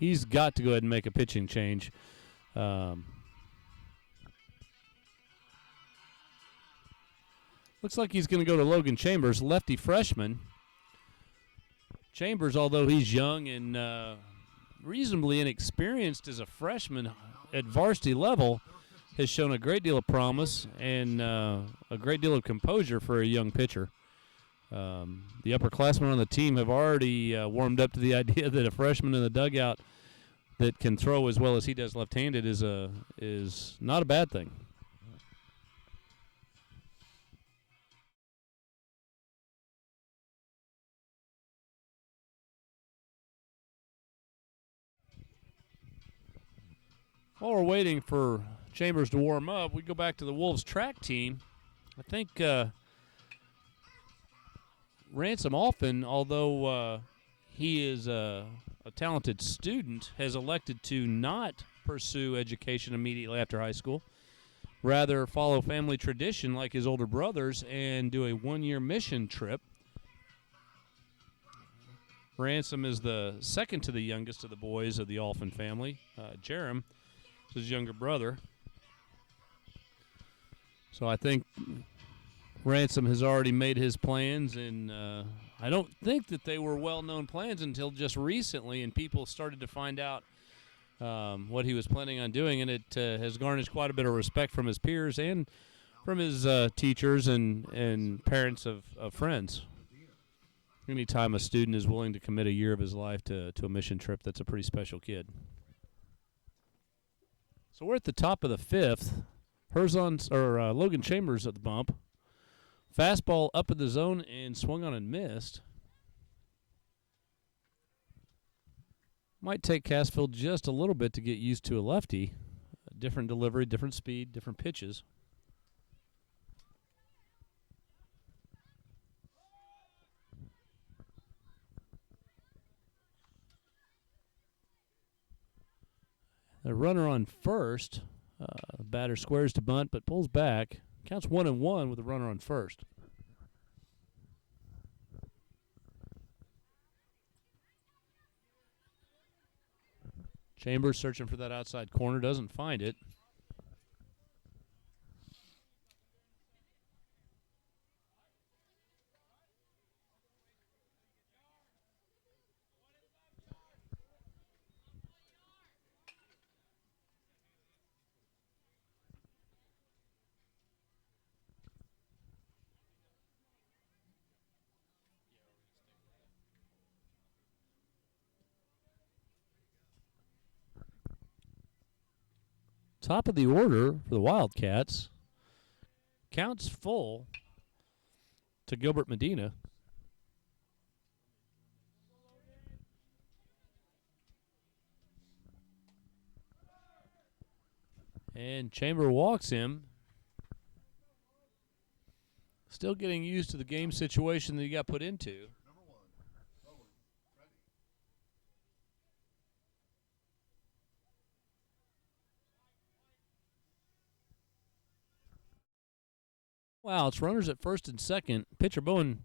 go ahead and make a pitching change. Looks like he's going to go to Logan Chambers, lefty freshman. Chambers, although he's young and reasonably inexperienced as a freshman at varsity level, has shown a great deal of promise and a great deal of composure for a young pitcher. The upperclassmen on the team have already warmed up to the idea that a freshman in the dugout that can throw as well as he does left-handed is not a bad thing. While we're waiting for Chambers to warm up, we go back to the Wolves track team. I think Ransom often, although he is a talented student, has elected to not pursue education immediately after high school. Rather follow family tradition like his older brothers and do a one-year mission trip. Ransom is the second to the youngest of the boys of the Alphen family. Jerem is his younger brother. So I think Ransom has already made his plans, and I don't think that they were well-known plans until just recently, and people started to find out what he was planning on doing, and it has garnered quite a bit of respect from his peers and from his teachers and parents of friends. Anytime a student is willing to commit a year of his life to a mission trip, that's a pretty special kid. So we're at the top of the fifth. Logan Chambers at the bump. Fastball up in the zone and swung on and missed. Might take Cassville just a little bit to get used to a lefty. A different delivery, different speed, different pitches. The runner on first. The batter squares to bunt but pulls back. Counts 1-1 with a runner on first. Chambers searching for that outside corner, doesn't find it. Top of the order for the Wildcats. Counts full to Gilbert Medina. And Chamber walks him. Still getting used to the game situation that he got put into. Wow, it's runners at first and second. Pitcher Bowen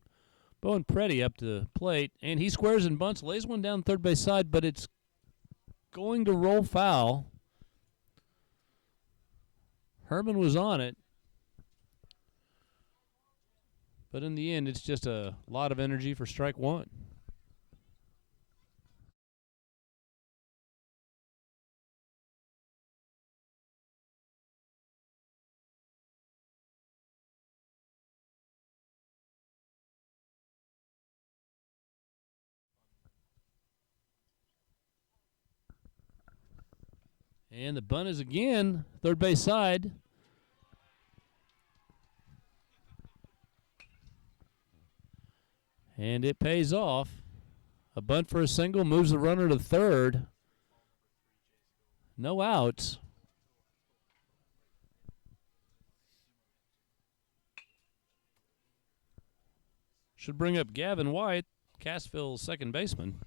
Preddy up to the plate, and he squares and bunts, lays one down third base side, but it's going to roll foul. Herman was on it, but in the end, it's just a lot of energy for strike one. And the bunt is again third base side. And it pays off. A bunt for a single moves the runner to third. No outs. Should bring up Gavin White, Cassville's second baseman.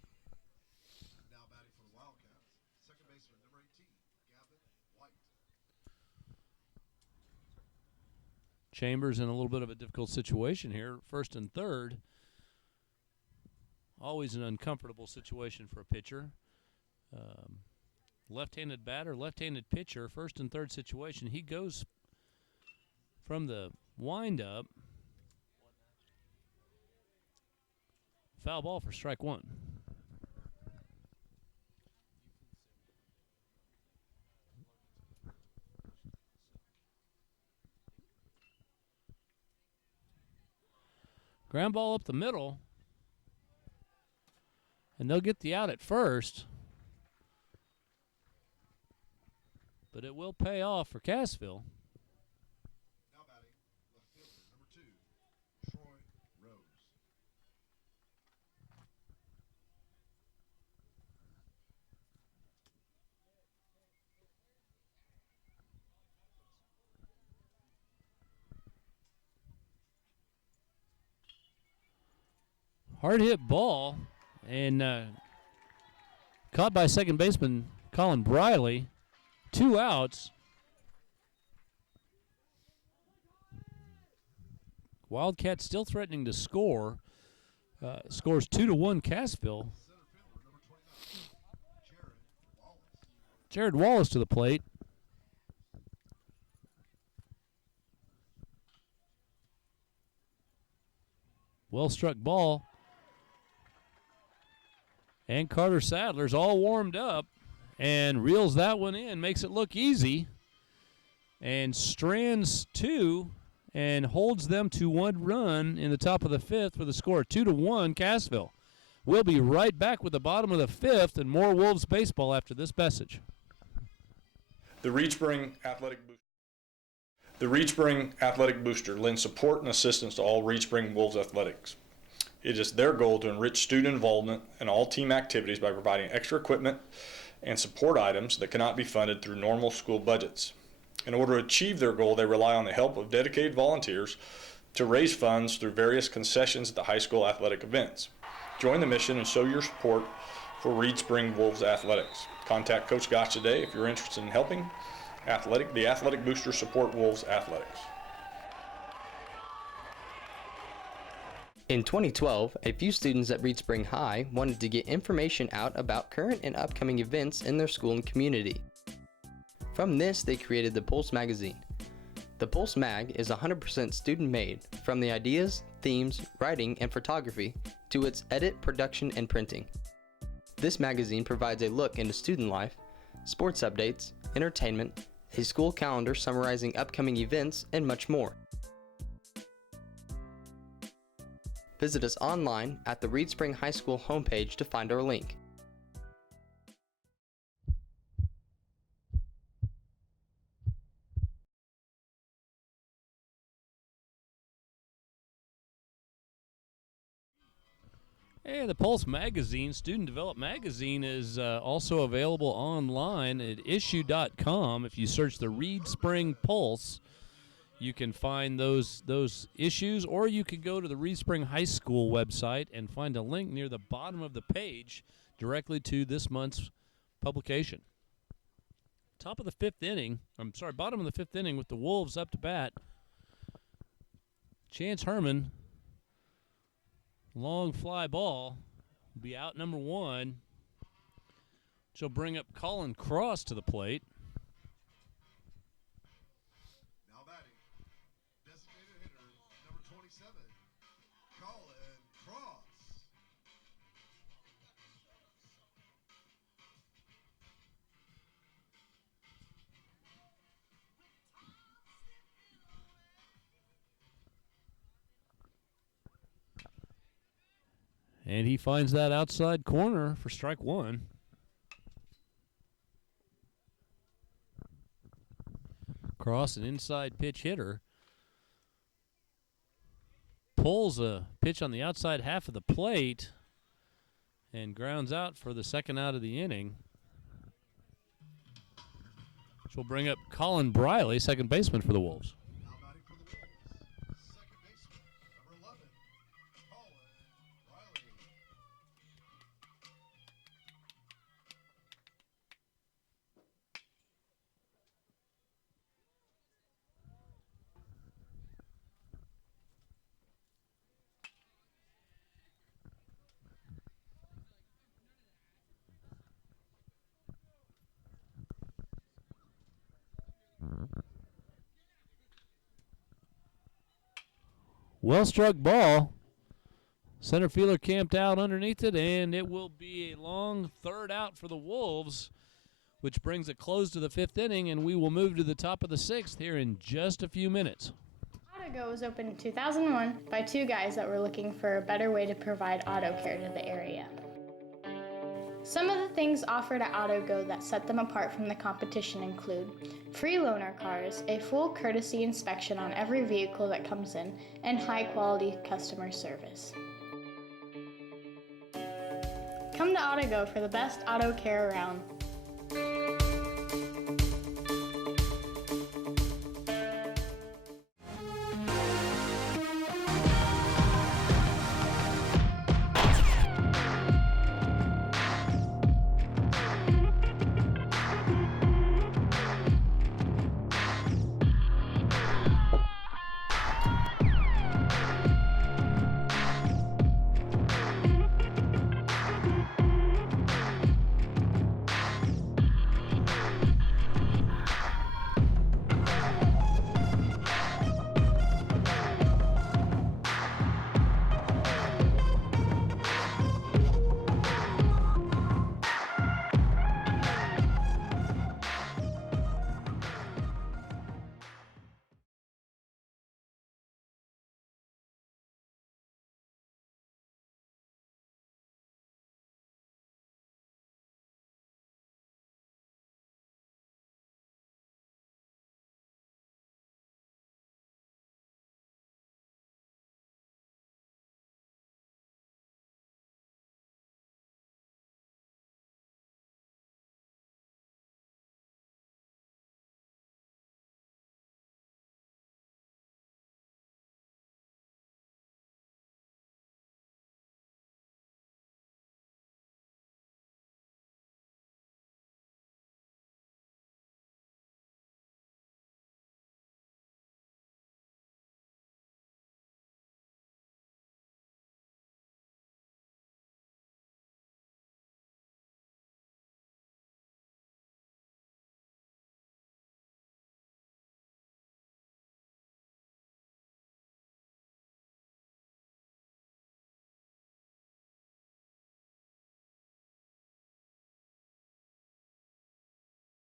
Now batting for the Wildcats, second baseman number 18, Gavin White. Chambers in a little bit of a difficult situation here. First and third. Always an uncomfortable situation for a pitcher. Left-handed batter, left-handed pitcher, first and third situation. He goes from the windup. Foul ball for strike one. Ground ball up the middle. And they'll get the out at first. But it will pay off for Cassville. Now batting, left fielder, number 2, Troy Rose. Hard hit ball and caught by second baseman Colin Briley. 2 outs. Wildcats still threatening to score. Scores 2-1 Cassville. Jared Wallace to the plate. Well struck ball. And Carter Sadler's all warmed up and reels that one in, makes it look easy, and strands 2 and holds them to 1 run in the top of the 5th with a score of 2-1 Cassville. We'll be right back with the bottom of the 5th and more Wolves baseball after this message. The Reed Spring Athletic Booster lends support and assistance to all Reed Spring Wolves athletics. It is their goal to enrich student involvement in all team activities by providing extra equipment and support items that cannot be funded through normal school budgets. In order to achieve their goal, they rely on the help of dedicated volunteers to raise funds through various concessions at the high school athletic events. Join the mission and show your support for Reed Spring Wolves athletics. Contact Coach Gotch today if you're interested in helping the Athletic Booster support Wolves athletics. In 2012, a few students at Reed Spring High wanted to get information out about current and upcoming events in their school and community. From this, they created the Pulse magazine. The Pulse mag is 100% student-made, from the ideas, themes, writing, and photography to its edit, production, and printing. This magazine provides a look into student life, sports updates, entertainment, a school calendar summarizing upcoming events, and much more. Visit us online at the Reed Spring High School homepage to find our link. Hey, the Pulse magazine, Student Develop magazine, is also available online at issue.com. If you search the Reed Spring Pulse, you can find those issues, or you could go to the Reed Spring High School website and find a link near the bottom of the page directly to this month's publication. Bottom of the 5th inning with the Wolves up to bat. Chance Herman, long fly ball, will be out number 1. She'll bring up Colin Cross to the plate. And he finds that outside corner for strike 1. Cross, an inside pitch hitter, pulls a pitch on the outside half of the plate and grounds out for the second out of the inning, which will bring up Colin Briley, second baseman for the Wolves. Well struck ball. Center fielder camped out underneath it, and it will be a long third out for the Wolves, which brings a close to the 5th inning, and we will move to the top of the 6th here in just a few minutes. AutoGo was opened in 2001 by two guys that were looking for a better way to provide auto care to the area. Some of the things offered at AutoGo that set them apart from the competition include free loaner cars, a full courtesy inspection on every vehicle that comes in, and high-quality customer service. Come to AutoGo for the best auto care around.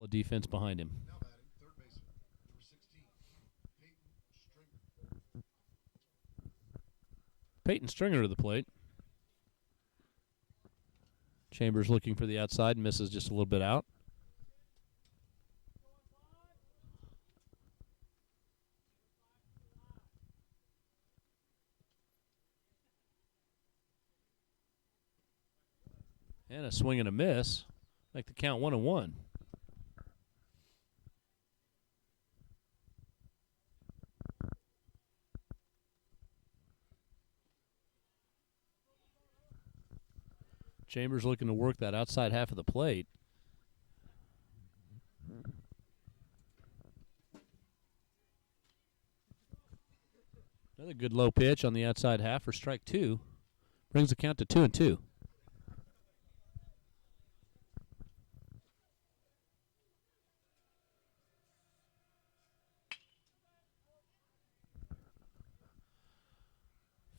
Defense behind him. Now batting, third baseman, number 16, Peyton Stringer to the plate. Chambers looking for the outside, misses just a little bit out. And a swing and a miss. Make the count 1-1. Chambers looking to work that outside half of the plate. Another good low pitch on the outside half for strike 2. Brings the count to 2-2.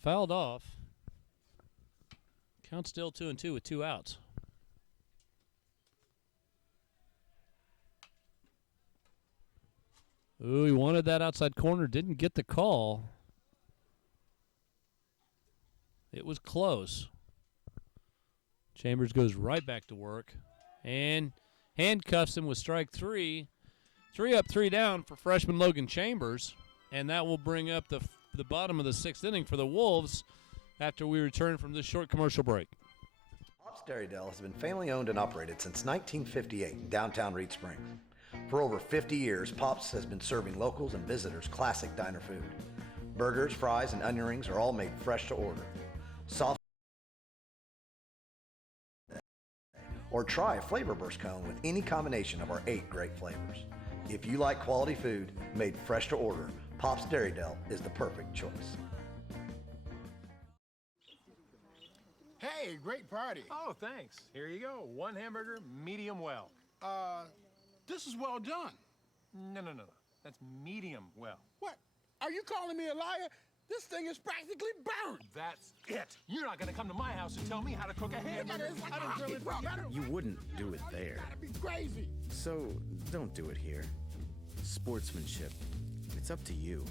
Fouled off. Count still 2-2 with 2 outs. Ooh, he wanted that outside corner, didn't get the call. It was close. Chambers goes right back to work and handcuffs him with strike 3. 3 up, 3 down for freshman Logan Chambers, and that will bring up the bottom of the 6th inning for the Wolves after we return from this short commercial break. Pop's Dairy Dell has been family owned and operated since 1958 in downtown Reed Spring. For over 50 years, Pop's has been serving locals and visitors classic diner food. Burgers, fries, and onion rings are all made fresh to order. Soft or try a flavor burst cone with any combination of our 8 great flavors. If you like quality food made fresh to order, Pop's Dairy Dell is the perfect choice. Hey, great party. Oh, thanks. Here you go. 1 hamburger, medium well. This is well done. No. That's medium well. What? Are you calling me a liar? This thing is practically burned. That's it. You're not gonna come to my house and tell me how to cook a hamburger. It's like a hockey puck. You wouldn't do it there. Gotta be crazy. So don't do it here. Sportsmanship. It's up to you.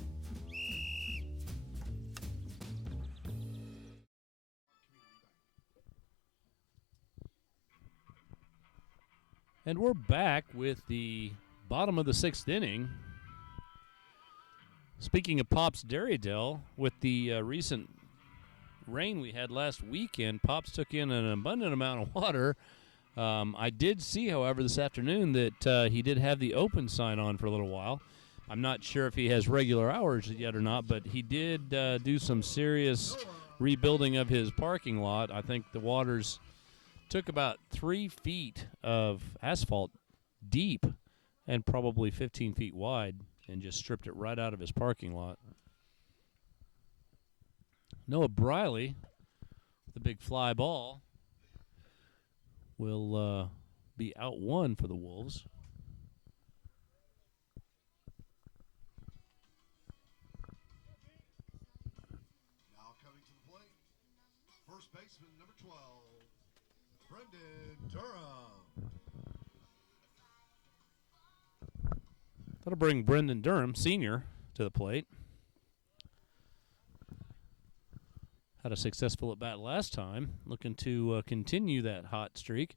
And we're back with the bottom of the 6th inning. Speaking of Pops Darrydale, with the recent rain we had last weekend, Pops took in an abundant amount of water. I did see, however, this afternoon that he did have the open sign on for a little while. I'm not sure if he has regular hours yet or not, but he did do some serious rebuilding of his parking lot. I think the waters took about 3 feet of asphalt deep and probably 15 feet wide and just stripped it right out of his parking lot. Noah Briley, the big fly ball, will be out one for the Wolves. Now coming to the plate, first baseman number 12, Brendan Durham. That'll bring Brendan Durham, senior, to the plate. Had a successful at-bat last time, looking to continue that hot streak.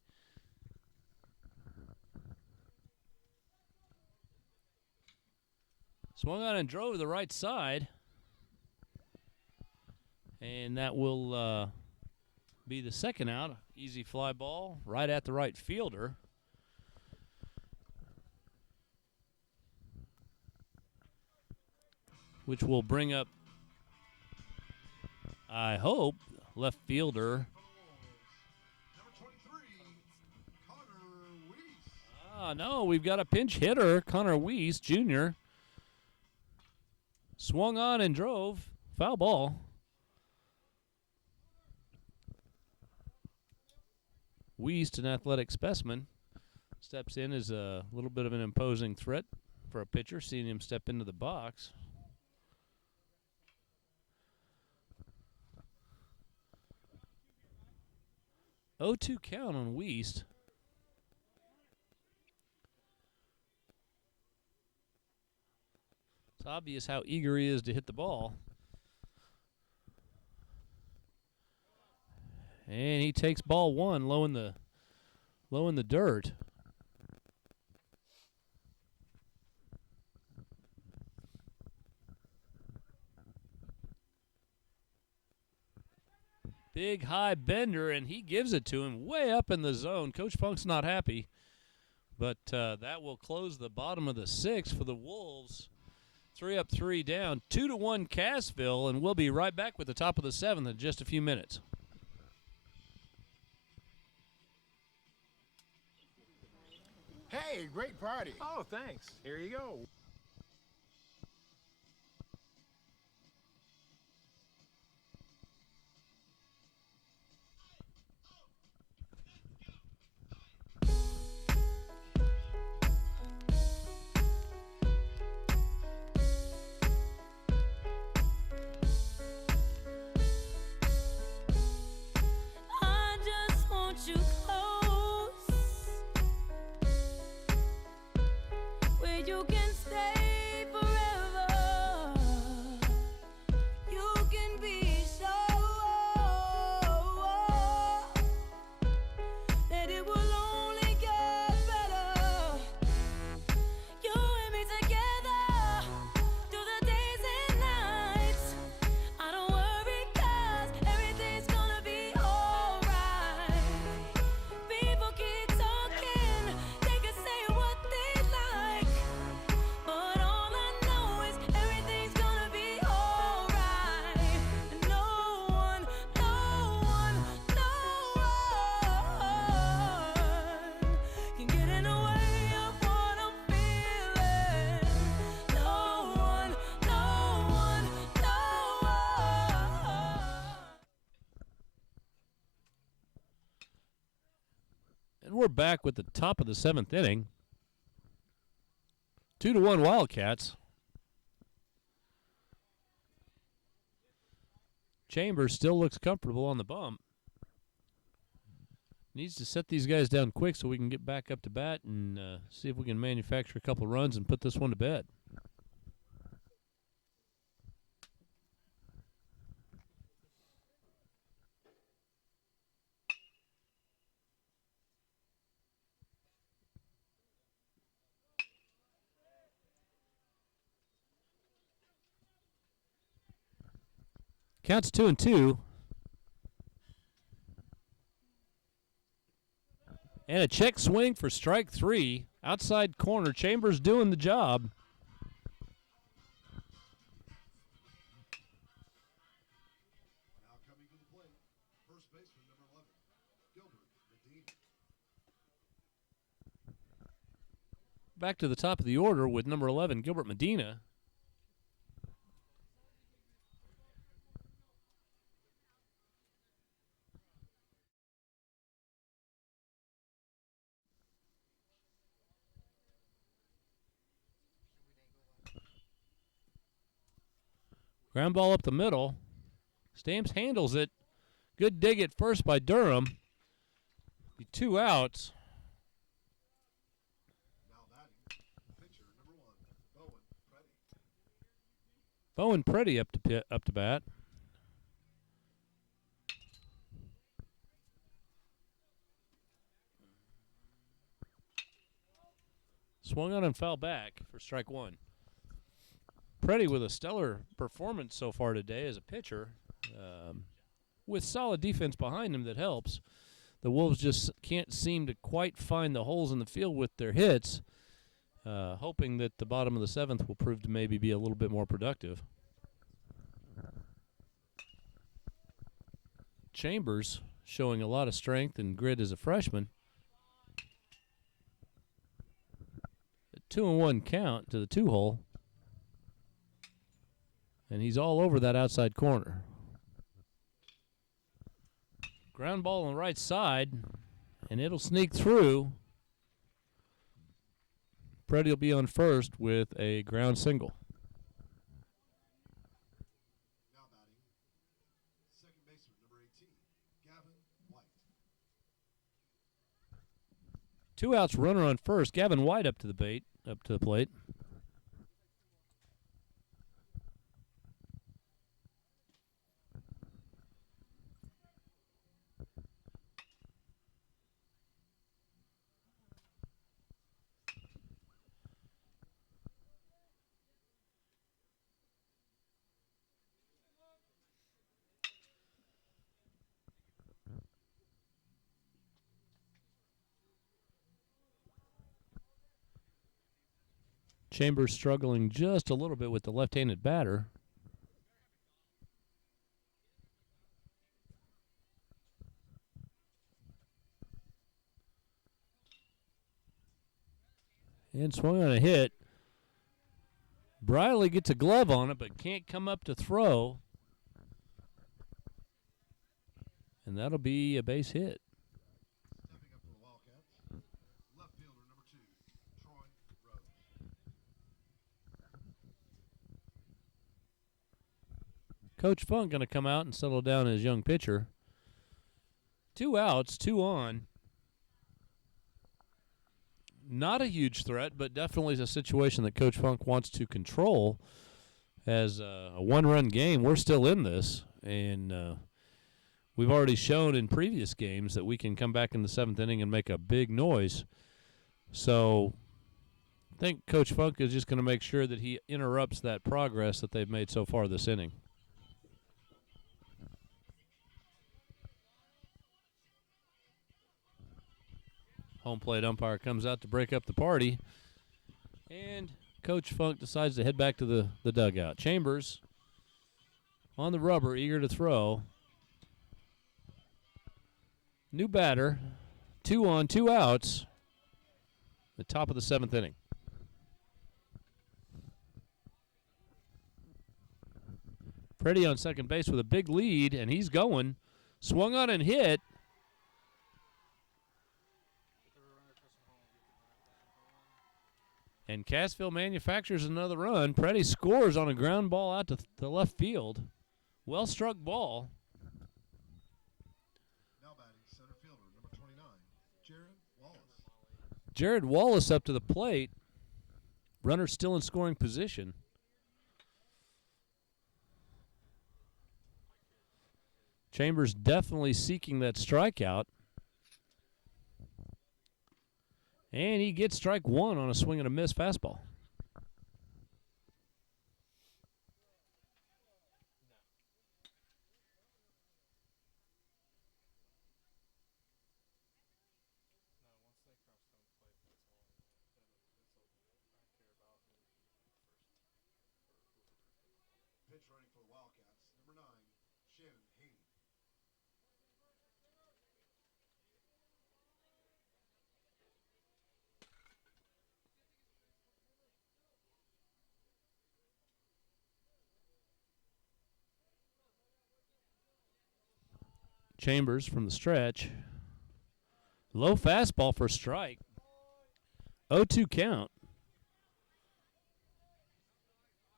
Swung on and drove to the right side. And that will be the second out. Easy fly ball right at the right fielder. Which will bring up, I hope, left fielder. Number 23, Connor Weiss. No, we've got a pinch hitter, Connor Weiss, Jr. Swung on and drove. Foul ball. Weiss, an athletic specimen, steps in as a little bit of an imposing threat for a pitcher, seeing him step into the box. 0-2 count on Weiss. It's obvious how eager he is to hit the ball. And he takes ball one low in the dirt. Big high bender, and he gives it to him way up in the zone. Coach Funk's not happy, but that will close the bottom of the 6th for the Wolves. 3 up, 3 down, 2-1 Cassville, and we'll be right back with the top of the 7th in just a few minutes. Hey, great party. Oh, thanks. Here you go. I just want you close, where you can stay forever. You can be sure that it will only get better. You and me together through the days and nights. I don't worry 'cause everything's gonna be alright. People keep talking, they can say what they like, but all I know is everything's gonna be alright. And no one can get in the way of what I'm feeling. No one. And we're back with the top of the 7th inning. 2-1 Wildcats. Chambers still looks comfortable on the bump. Needs to set these guys down quick so we can get back up to bat and see if we can manufacture a couple runs and put this one to bed. Counts 2-2. And a check swing for strike 3. Outside corner. Chambers doing the job. Now coming to the plate, first baseman number 11, Gilbert Medina. Back to the top of the order with number 11, Gilbert Medina. Ground ball up the middle. Stamps handles it. Good dig at first by Durham. Be 2 outs. Now batting, pitcher number 1, Bowen Preddy. Bowen Preddy up to bat. Swung on and fell back for strike 1. Preddy with a stellar performance so far today as a pitcher, with solid defense behind him that helps. The Wolves just can't seem to quite find the holes in the field with their hits, hoping that the bottom of the 7th will prove to maybe be a little bit more productive. Chambers showing a lot of strength and grit as a freshman. A 2-1 count to the 2-hole. And he's all over that outside corner. Ground ball on the right side, and it'll sneak through. Preddy will be on first with a ground single. Now batting, second baseman number 18, Gavin White. 2 outs, runner on first. Gavin White up to the plate. Chambers struggling just a little bit with the left-handed batter. And swung on a hit. Briley gets a glove on it, but can't come up to throw. And that'll be a base hit. Stepping up for the Wildcats, left fielder number 2, Troy Rose. Coach Funk going to come out and settle down his young pitcher. 2 outs, 2 on. Not a huge threat, but definitely a situation that Coach Funk wants to control. As a 1-run game, we're still in this, and we've already shown in previous games that we can come back in the 7th inning and make a big noise. So I think Coach Funk is just going to make sure that he interrupts that progress that they've made so far this inning. Home plate umpire comes out to break up the party. And Coach Funk decides to head back to the dugout. Chambers on the rubber, eager to throw. New batter, 2 on, 2 outs. The top of the 7th inning. Preddy on second base with a big lead, and he's going. Swung on and hit. And Cassville manufactures another run. Preddy scores on a ground ball out to the left field. Well struck ball. Now batting, center fielder, number 29, Jared Wallace. Jared Wallace up to the plate. Runner still in scoring position. Chambers definitely seeking that strikeout. And he gets strike one on a swing and a miss fastball. Pitch running for the Wildcats, number 9, Shannon Haney. Chambers from the stretch. Low fastball for a strike. 0-2 count.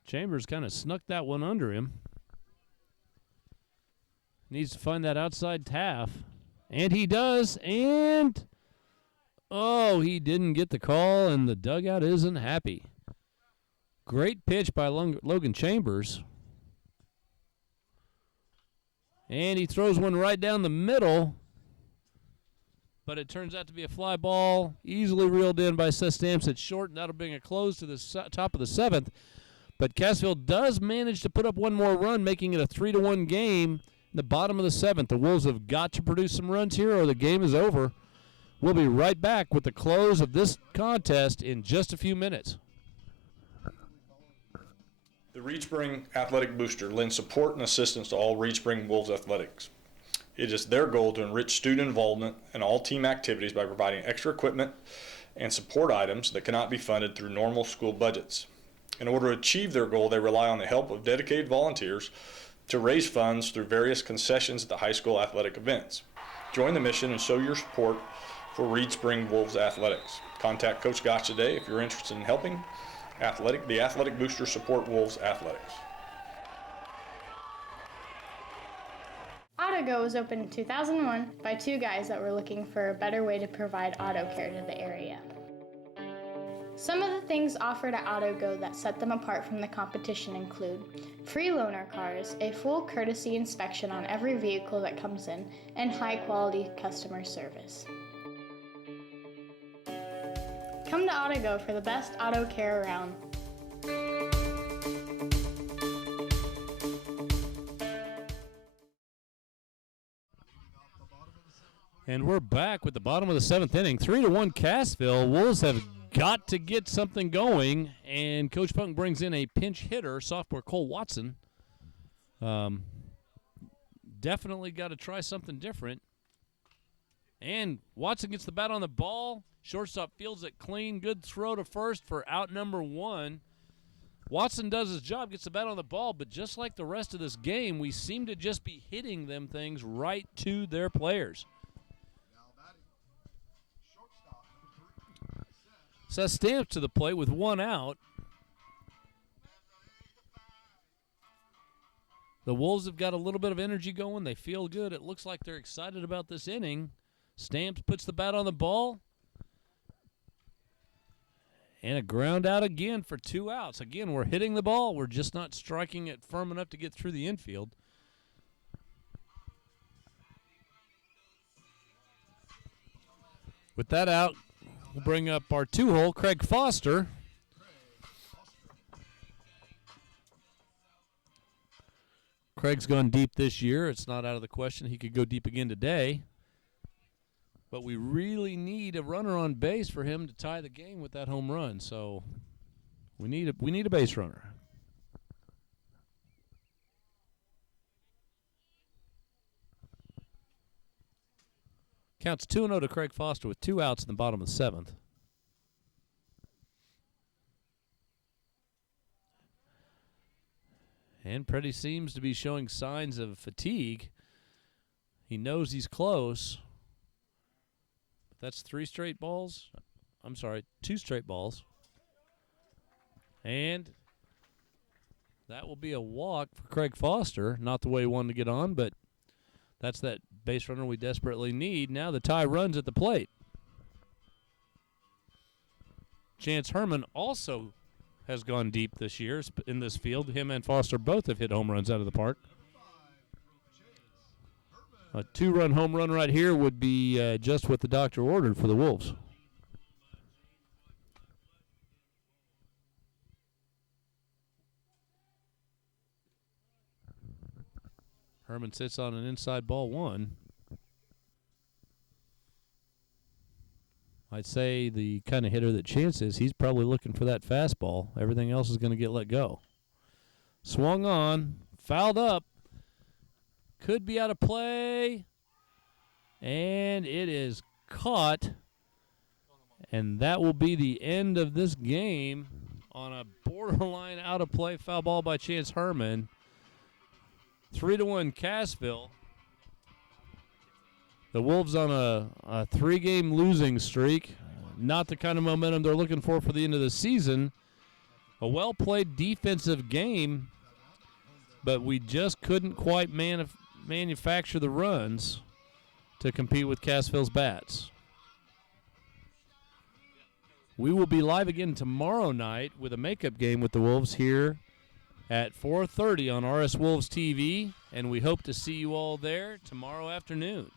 Chambers kind of snuck that one under him. Needs to find that outside taff. And he does. And, oh, he didn't get the call, and the dugout isn't happy. Great pitch by Logan Chambers. And he throws one right down the middle. But it turns out to be a fly ball, easily reeled in by Seth Stamps at short, and that'll bring a close to the top of the 7th. But Cassville does manage to put up one more run, making it a 3-1 game in the bottom of the 7th. The Wolves have got to produce some runs here or the game is over. We'll be right back with the close of this contest in just a few minutes. The Reed Spring Athletic Booster lends support and assistance to all Reed Spring Wolves athletics. It is their goal to enrich student involvement in all team activities by providing extra equipment and support items that cannot be funded through normal school budgets. In order to achieve their goal, they rely on the help of dedicated volunteers to raise funds through various concessions at the high school athletic events. Join the mission and show your support for Reed Spring Wolves athletics. Contact Coach Gotch today if you're interested in helping the Athletic Booster support Wolves athletics. AutoGo was opened in 2001 by two guys that were looking for a better way to provide auto care to the area. Some of the things offered at AutoGo that set them apart from the competition include free loaner cars, a full courtesy inspection on every vehicle that comes in, and high-quality customer service. Come to AutoGo for the best auto care around. And we're back with the bottom of the 7th inning. 3-1 Cassville. Wolves have got to get something going, and Coach Punk brings in a pinch hitter, sophomore Cole Watson. Definitely got to try something different. And Watson gets the bat on the ball. Shortstop fields it clean. Good throw to first for out number 1. Watson does his job, gets the bat on the ball, but just like the rest of this game, we seem to just be hitting them things right to their players. Seth Stamps to the plate with one out. The Wolves have got a little bit of energy going. They feel good. It looks like they're excited about this inning. Stamps puts the bat on the ball. And a ground out again for 2 outs. Again, we're hitting the ball. We're just not striking it firm enough to get through the infield. With that out, we'll bring up our 2-hole, Craig Foster. Craig's gone deep this year. It's not out of the question. He could go deep again today. But we really need a runner on base for him to tie the game with that home run. So we need a base runner. Counts 2-0 to Craig Foster with 2 outs in the bottom of the 7th. And Preddy seems to be showing signs of fatigue. He knows he's close. That's 2 straight balls. And That will be a walk for Craig Foster. Not the way he wanted to get on, but that's that base runner we desperately need. Now the tie runs at the plate. Chance Herman also has gone deep this year in this field. Him and Foster both have hit home runs out of the park. A 2-run home run right here would be just what the doctor ordered for the Wolves. Herman sits on an inside ball 1. I'd say the kind of hitter that Chance is, he's probably looking for that fastball. Everything else is going to get let go. Swung on, fouled up, could be out of play, and it is caught. And that will be the end of this game on a borderline out of play foul ball by Chance Herman. 3-1 Cassville. The Wolves on a 3-game losing streak. Not the kind of momentum they're looking for the end of the season. A well-played defensive game, but we just couldn't quite manufacture the runs to compete with Cassville's bats. We will be live again tomorrow night with a makeup game with the Wolves here at 4:30 on RS Wolves TV, and we hope to see you all there tomorrow afternoon.